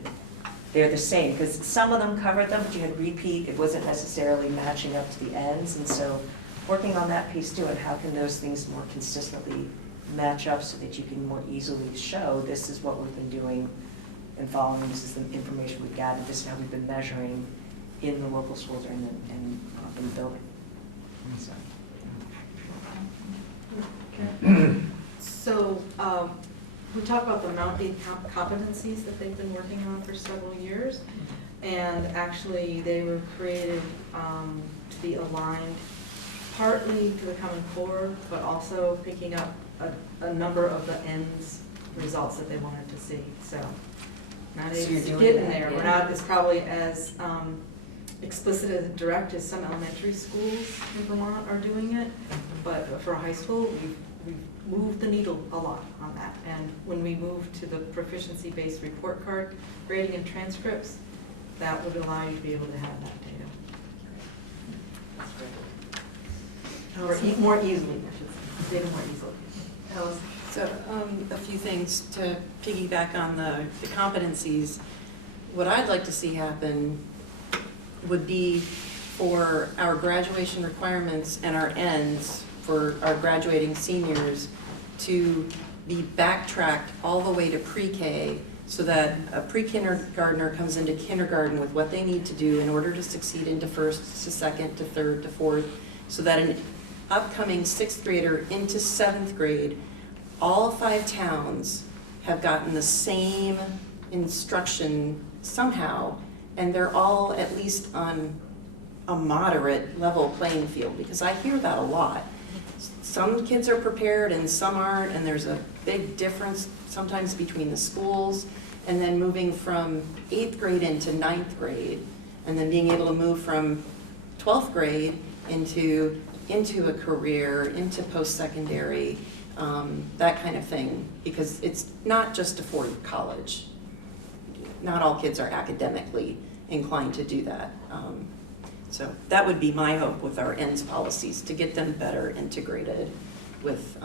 they're the same. Because some of them covered them, but you had repeat, it wasn't necessarily matching up to the ends, and so working on that piece too, and how can those things more consistently match up so that you can more easily show this is what we've been doing and following, this is the information we've gathered, this is how we've been measuring in the local schools or in the building. So. So we talked about the Mount 8 competencies that they've been working on for several years. And actually, they were created to be aligned partly to the Common Core, but also picking up a number of the ends results that they wanted to see. So, not So you're it's doing getting that, there. yeah. We're not as probably as explicit and direct as some elementary schools in Vermont are doing it, but for high school, we've moved the needle a lot on that. And when we move to the proficiency-based report card grading and transcripts, that would allow you to be able to have that data. Or more easily, I should say, data more easily. So, a few things to piggyback on the competencies. What I'd like to see happen would be for our graduation requirements and our ends for our graduating seniors to be backtracked all the way to pre-K, so that a pre-kindergartner comes into kindergarten with what they need to do in order to succeed into first, to second, to third, to fourth, so that an upcoming sixth grader into seventh grade, all 5 towns have gotten the same instruction somehow, and they're all at least on a moderate level playing field, because I hear that a lot. Some kids are prepared and some aren't, and there's a big difference sometimes between the schools, and then moving from 8th grade into 9th grade, and then being able to move from 12th grade into a career, into post-secondary, that kind of thing, because it's not just a 4-year college. Not all kids are academically inclined to do that. So that would be my hope with our ends policies, to get them better integrated with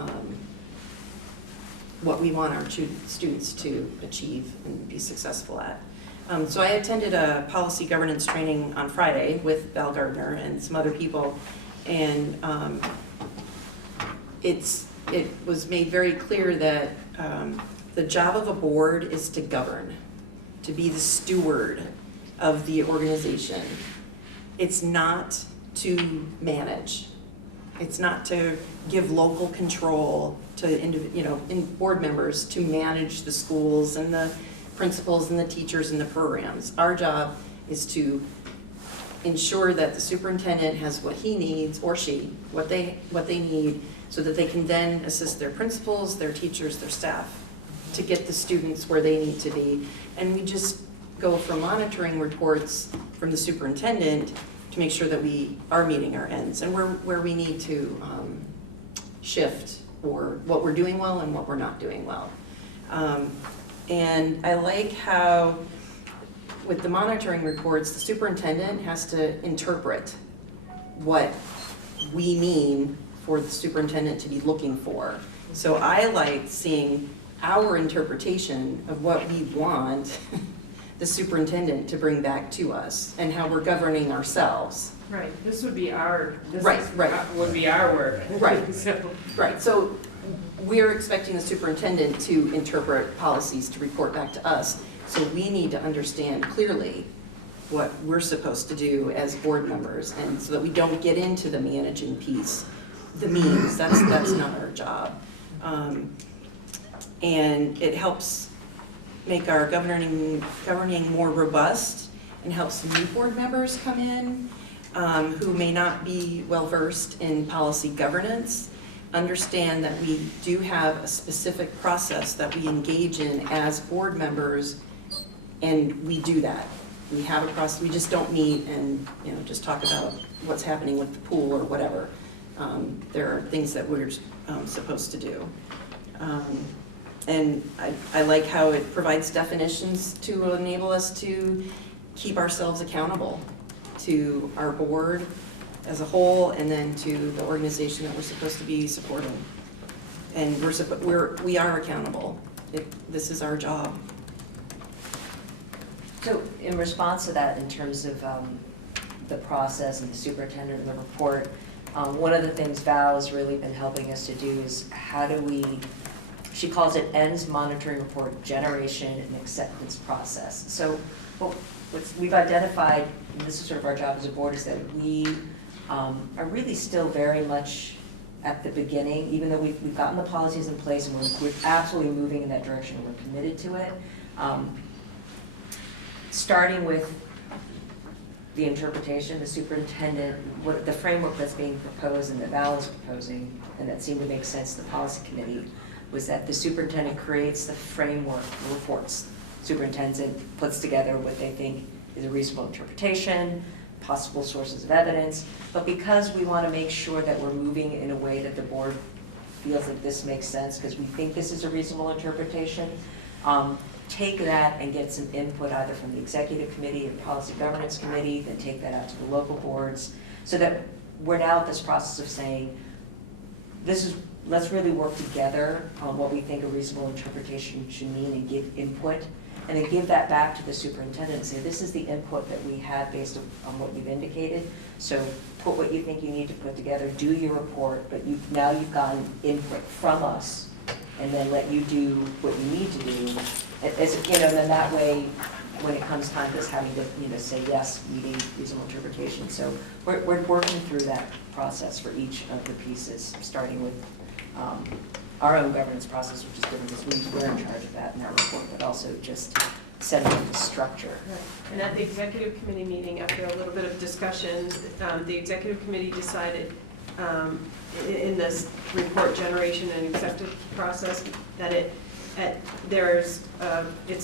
what we want our students to achieve and be successful at. So I attended a policy governance training on Friday with Val Gardner and some other people, and it was made very clear that the job of a board is to govern, to be the steward of the organization. It's not to manage. It's not to give local control to board members to manage the schools and the principals and the teachers and the programs. Our job is to ensure that the superintendent has what he needs, or she, what they need, so that they can then assist their principals, their teachers, their staff to get the students where they need to be. And we just go from monitoring reports from the superintendent to make sure that we are meeting our ends, and where we need to shift, or what we're doing well and what we're not doing well. And I like how with the monitoring reports, the superintendent has to interpret what we mean for the superintendent to be looking for. So I like seeing our interpretation of what we want the superintendent to bring back to us, and how we're governing ourselves. Right, this would be our, Right. would be our work. Right. So- Right, so we're expecting the superintendent to interpret policies to report back to us. So we need to understand clearly what we're supposed to do as board members, and so that we don't get into the managing piece, the means, that's not our job. And it helps make our governing more robust, and helps new board members come in who may not be well-versed in policy governance, understand that we do have a specific process that we engage in as board members, and we do that. We have a process, we just don't meet and just talk about what's happening with the pool or whatever. There are things that we're supposed to do. And I like how it provides definitions to enable us to keep ourselves accountable to our board as a whole, and then to the organization that we're supposed to be supporting. And we are accountable. This is our job. So in response to that, in terms of the process and the superintendent and the report, one of the things Val has really been helping us to do is how do we, she calls it ends monitoring report generation and acceptance process. So what we've identified, and this is sort of our job as a board, is that we are really still very much at the beginning, even though we've gotten the policies in place and we're absolutely moving in that direction and we're committed to it, starting with the interpretation, the superintendent, what the framework that's being proposed and that Val is proposing, and that seemed to make sense to the policy committee, was that the superintendent creates the framework, the reports. Superintendent puts together what they think is a reasonable interpretation, possible sources of evidence, but because we want to make sure that we're moving in a way that the board feels that this makes sense, because we think this is a reasonable interpretation, take that and get some input either from the executive committee and policy governance committee, then take that out to the local boards, so that we're now at this process of saying, let's really work together on what we think a reasonable interpretation should mean and give input, and then give that back to the superintendent and say, this is the input that we have based on what you've indicated, so put what you think you need to put together, do your report, but now you've gotten input from us, and then let you do what you need to do. As, and then that way, when it comes time to us having to, say yes, meeting reasonable interpretation. So we're working through that process for each of the pieces, starting with our own governance process, which is different because we're in charge of that in our report, but also just setting up the structure. Right. And at the executive committee meeting, after a little bit of discussion, the executive committee decided in this report generation and acceptance process that it's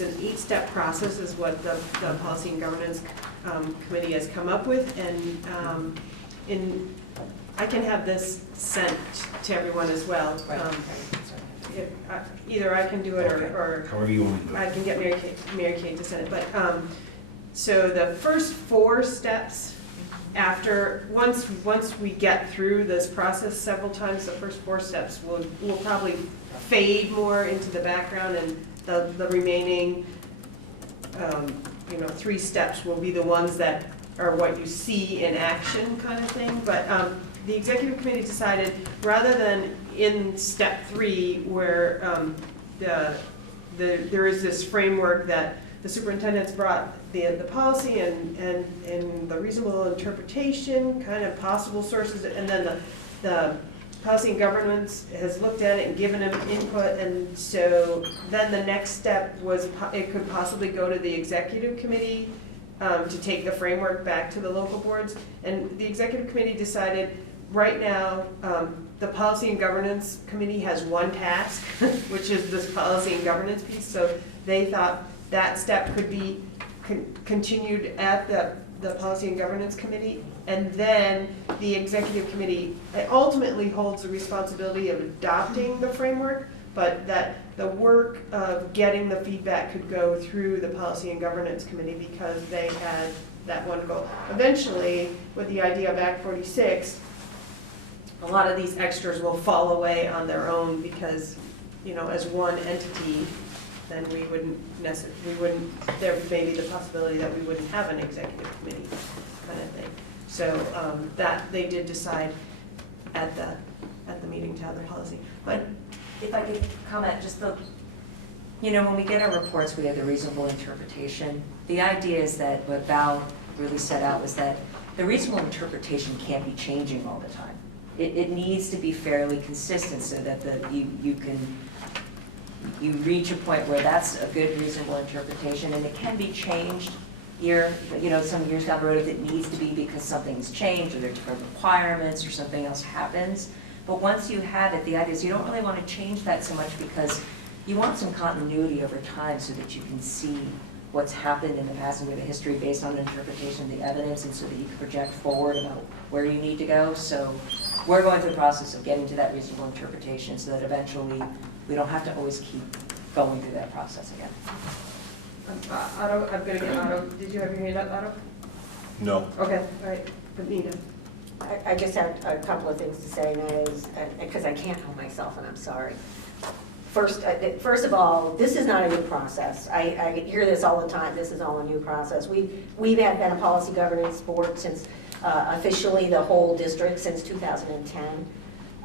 an 8-step process is what the policy and governance committee has come up with, and I can have this sent to everyone as well. Either I can do it or However you want to do it. I can get Mary Kate to send it. But so the first 4 steps after, once we get through this process several times, the first 4 steps will probably fade more into the background, and the remaining 3 steps will be the ones that are what you see in action kind of thing. But the executive committee decided, rather than in step 3 where there is this framework that the superintendent's brought the policy and the reasonable interpretation, kind of possible sources, and then the policy and governance has looked at it and given them input, and so then the next step was it could possibly go to the executive committee to take the framework back to the local boards. And the executive committee decided right now the policy and governance committee has one task, which is this policy and governance piece, so they thought that step could be continued at the policy and governance committee, and then the executive committee ultimately holds the responsibility of adopting the framework, but that the work of getting the feedback could go through the policy and governance committee because they had that one goal. Eventually, with the idea of Act 46, a lot of these extras will fall away on their own because, as one entity, then there may be the possibility that we wouldn't have an executive committee kind of thing. So that they did decide at the meeting to have the policy. But if I could comment, just when we get our reports, we have the reasonable interpretation. The idea is that what Val really set out was that the reasonable interpretation can't be changing all the time. It needs to be fairly consistent so that you reach a point where that's a good reasonable interpretation, and it can be changed some years down the road if it needs to be because something's changed or there are different requirements or something else happens. But once you have it, the idea is you don't really want to change that so much because you want some continuity over time so that you can see what's happened in the past and with a history based on the interpretation of the evidence, and so that you can project forward about where you need to go. So we're going through the process of getting to that reasonable interpretation so that eventually we don't have to always keep going through that process again. Otto, I'm going to get Otto. Did you have your hand up, Otto? No. Okay, all right. Benita. I just have a couple of things to say, and that is, because I can't help myself, and I'm sorry. First of all, this is not a new process. I hear this all the time. This is all a new process. We've been a policy governance board since officially the whole district since 2010.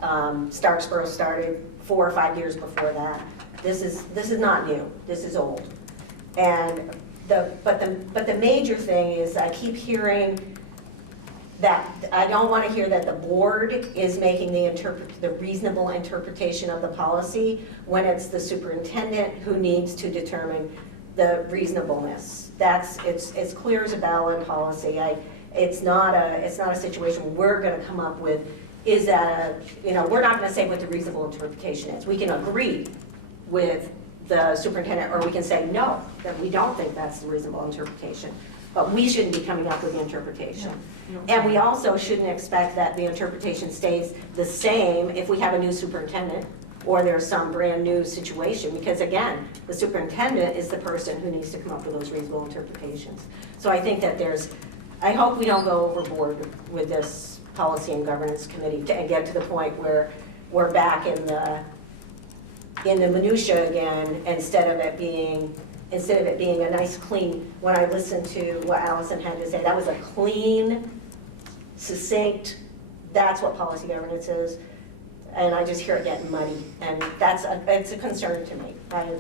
Starksboro started 4 or 5 years before that. This is not new. This is old. And but the major thing is I keep hearing that, I don't want to hear that the board is making the reasonable interpretation of the policy when it's the superintendent who needs to determine the reasonableness. It's clear as a bell in policy. It's not a situation we're going to come up with, is that we're not going to say what the reasonable interpretation is. We can agree with the superintendent, or we can say no, that we don't think that's the reasonable interpretation. But we shouldn't be coming up with the interpretation. And we also shouldn't expect that the interpretation stays the same if we have a new superintendent or there's some brand new situation, because again, the superintendent is the person who needs to come up with those reasonable interpretations. So I think that I hope we don't go overboard with this policy and governance committee and get to the point where we're back in the minutia again, instead of it being a nice clean, when I listened to what Allison had to say, that was a clean, succinct, that's what policy governance is. And I just hear it getting muddy, and it's a concern to me. I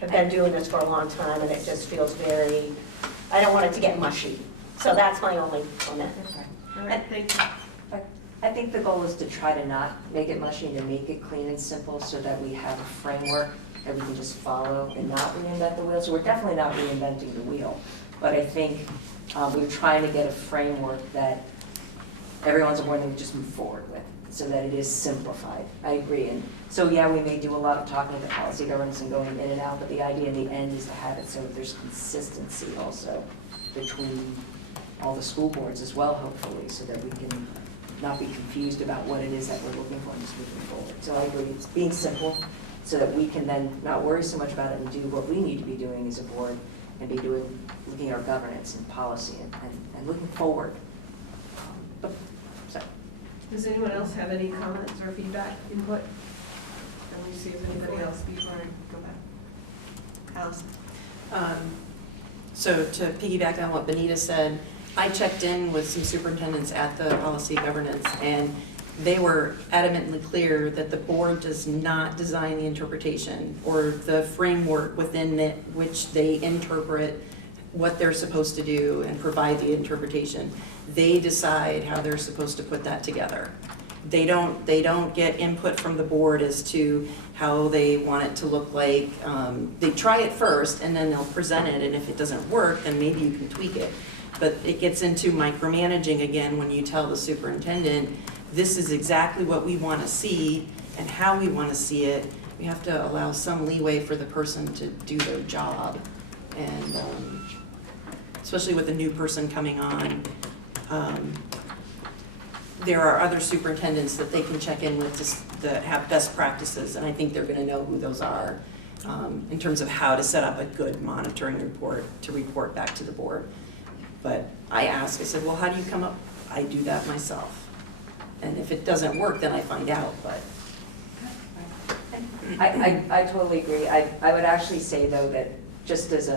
have been doing this for a long time, and it just feels I don't want it to get mushy. So that's my only comment. All right, thank you. I think the goal is to try to not make it mushy and to make it clean and simple so that we have a framework that we can just follow and not reinvent the wheel. So we're definitely not reinventing the wheel, but I think we're trying to get a framework that everyone's on board and we just move forward with, so that it is simplified. I agree. And so yeah, we may do a lot of talking about policy governance and going in and out, but the idea in the end is to have it so that there's consistency also between all the school boards as well, hopefully, so that we can not be confused about what it is that we're looking for and just moving forward. So I agree, it's being simple so that we can then not worry so much about it and do what we need to be doing as a board and be looking at our governance and policy and looking forward. Does anyone else have any comments or feedback, input? Let me see if anybody else before I go back. Allison? So to piggyback on what Benita said, I checked in with some superintendents at the policy governance, and they were adamantly clear that the board does not design the interpretation or the framework within it which they interpret what they're supposed to do and provide the interpretation. They decide how they're supposed to put that together. They don't get input from the board as to how they want it to look like. They try it first and then they'll present it, and if it doesn't work, then maybe you can tweak it. But it gets into micromanaging again when you tell the superintendent, this is exactly what we want to see and how we want to see it. We have to allow some leeway for the person to do their job. And especially with a new person coming on, there are other superintendents that they can check in with that have best practices, and I think they're going to know who those are in terms of how to set up a good monitoring report to report back to the board. But I said, well, how do you come up? I do that myself. And if it doesn't work, then I find out, but. I totally agree. I would actually say though that just as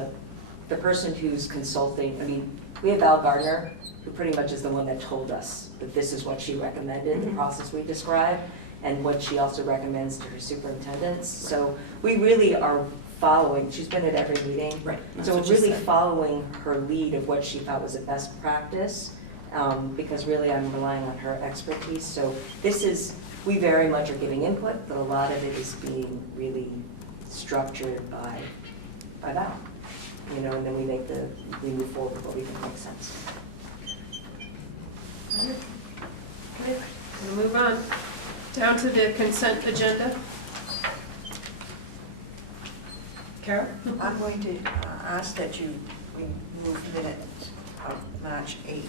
the person who's consulting, I mean, we have Val Gardner, who pretty much is the one that told us that this is what she recommended, the process we described, and what she also recommends to her superintendents. So we really are following, she's been at every meeting. Right. So we're really following her lead of what she thought was a best practice, because really I'm relying on her expertise. So we very much are giving input, but a lot of it is being really structured by Val. And then we move forward with what we think makes sense. Okay, we'll move on. Down to the consent agenda. Carol? I'm going to ask that you remove minutes of March 8th.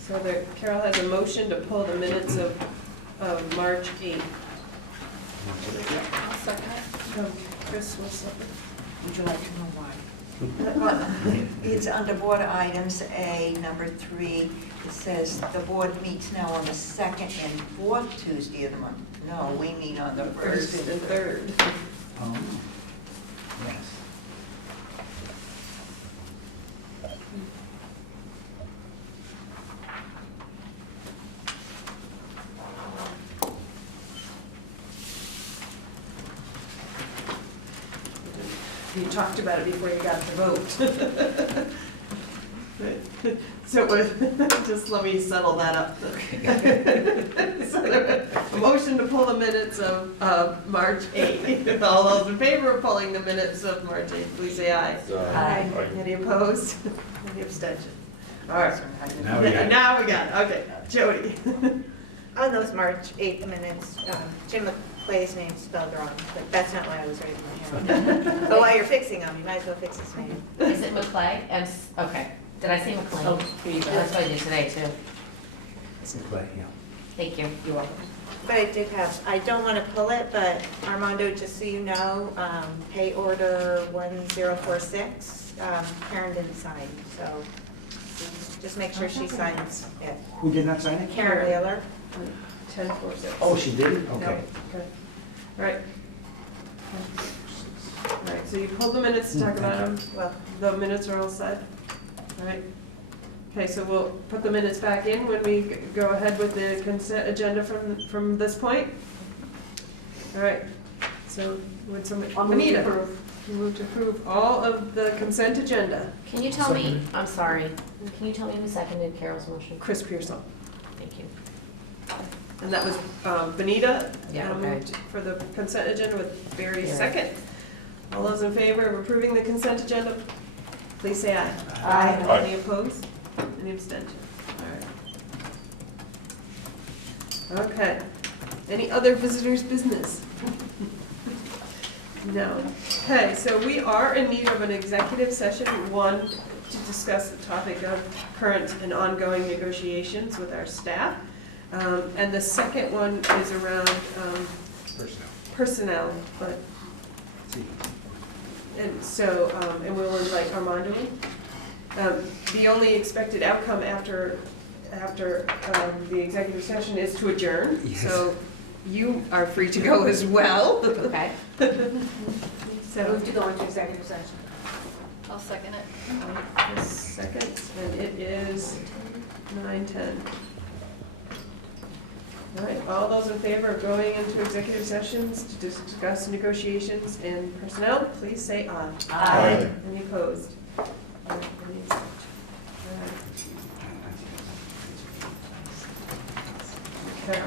So Carol has a motion to pull the minutes of March 8th. I'll second. Chris will second. Would you like to know why? It's under board items, A, number 3. It says the board meets now on the 2nd and 4th Tuesday of the month. No, we meet on the 1st and 3rd. Oh, yes. You talked about it before you got the vote. So just let me settle that up. So, a motion to pull the minutes of March 8th. All those in favor of pulling the minutes of March 8th, please say aye. Aye. Any opposed? Any abstentions? All right. Now we got it. Now we got it. Okay, Jody. On those March 8th minutes, Jim McClay's name's spelled wrong, but that's not why I was raising my hand. But while you're fixing them, you might as well fix his name. Is it McClay? Okay. Did I say McLean? Oh, here you go. That's what I did today too. Play, yeah. Thank you. You're welcome. But I did have, I don't want to pull it, but Armando, just so you know, pay order 1046, Karen didn't sign, so just make sure she signs it. Who did not sign it? Karen Wheeler. 10-4-6. Oh, she did? No, Okay. okay. All right. All right, so you pulled the minutes to talk about them. Well, The minutes are all set? All right. Okay, so we'll put the minutes back in when we go ahead with the consent agenda from this point? All right, so would somebody, Anita, you move to approve all of the consent agenda. Can you tell me, I'm sorry, can you tell me who seconded Carol's motion? Chris Pearsall. Thank you. And that was Benita. Yeah, okay. moved For the consent agenda with Barry Yeah. second. All those in favor of approving the consent agenda, please say aye. Aye. Any opposed? Any abstention? All right. Okay. Any other visitors' business? No. Okay, so we are in need of an executive session, one, to discuss the topic of current and ongoing negotiations with our staff. And the second one is around personnel, but, and so, and we'll invite Armando in. The only expected outcome after the executive session is to adjourn. Yes. So you are free to go as well. Okay. So, Move to go into executive session. I'll second it. Chris seconds, and it is 9:10. All right, all those in favor of going into executive sessions to discuss negotiations and personnel, please say aye. Aye. Any opposed? Any abstention? All right. Okay.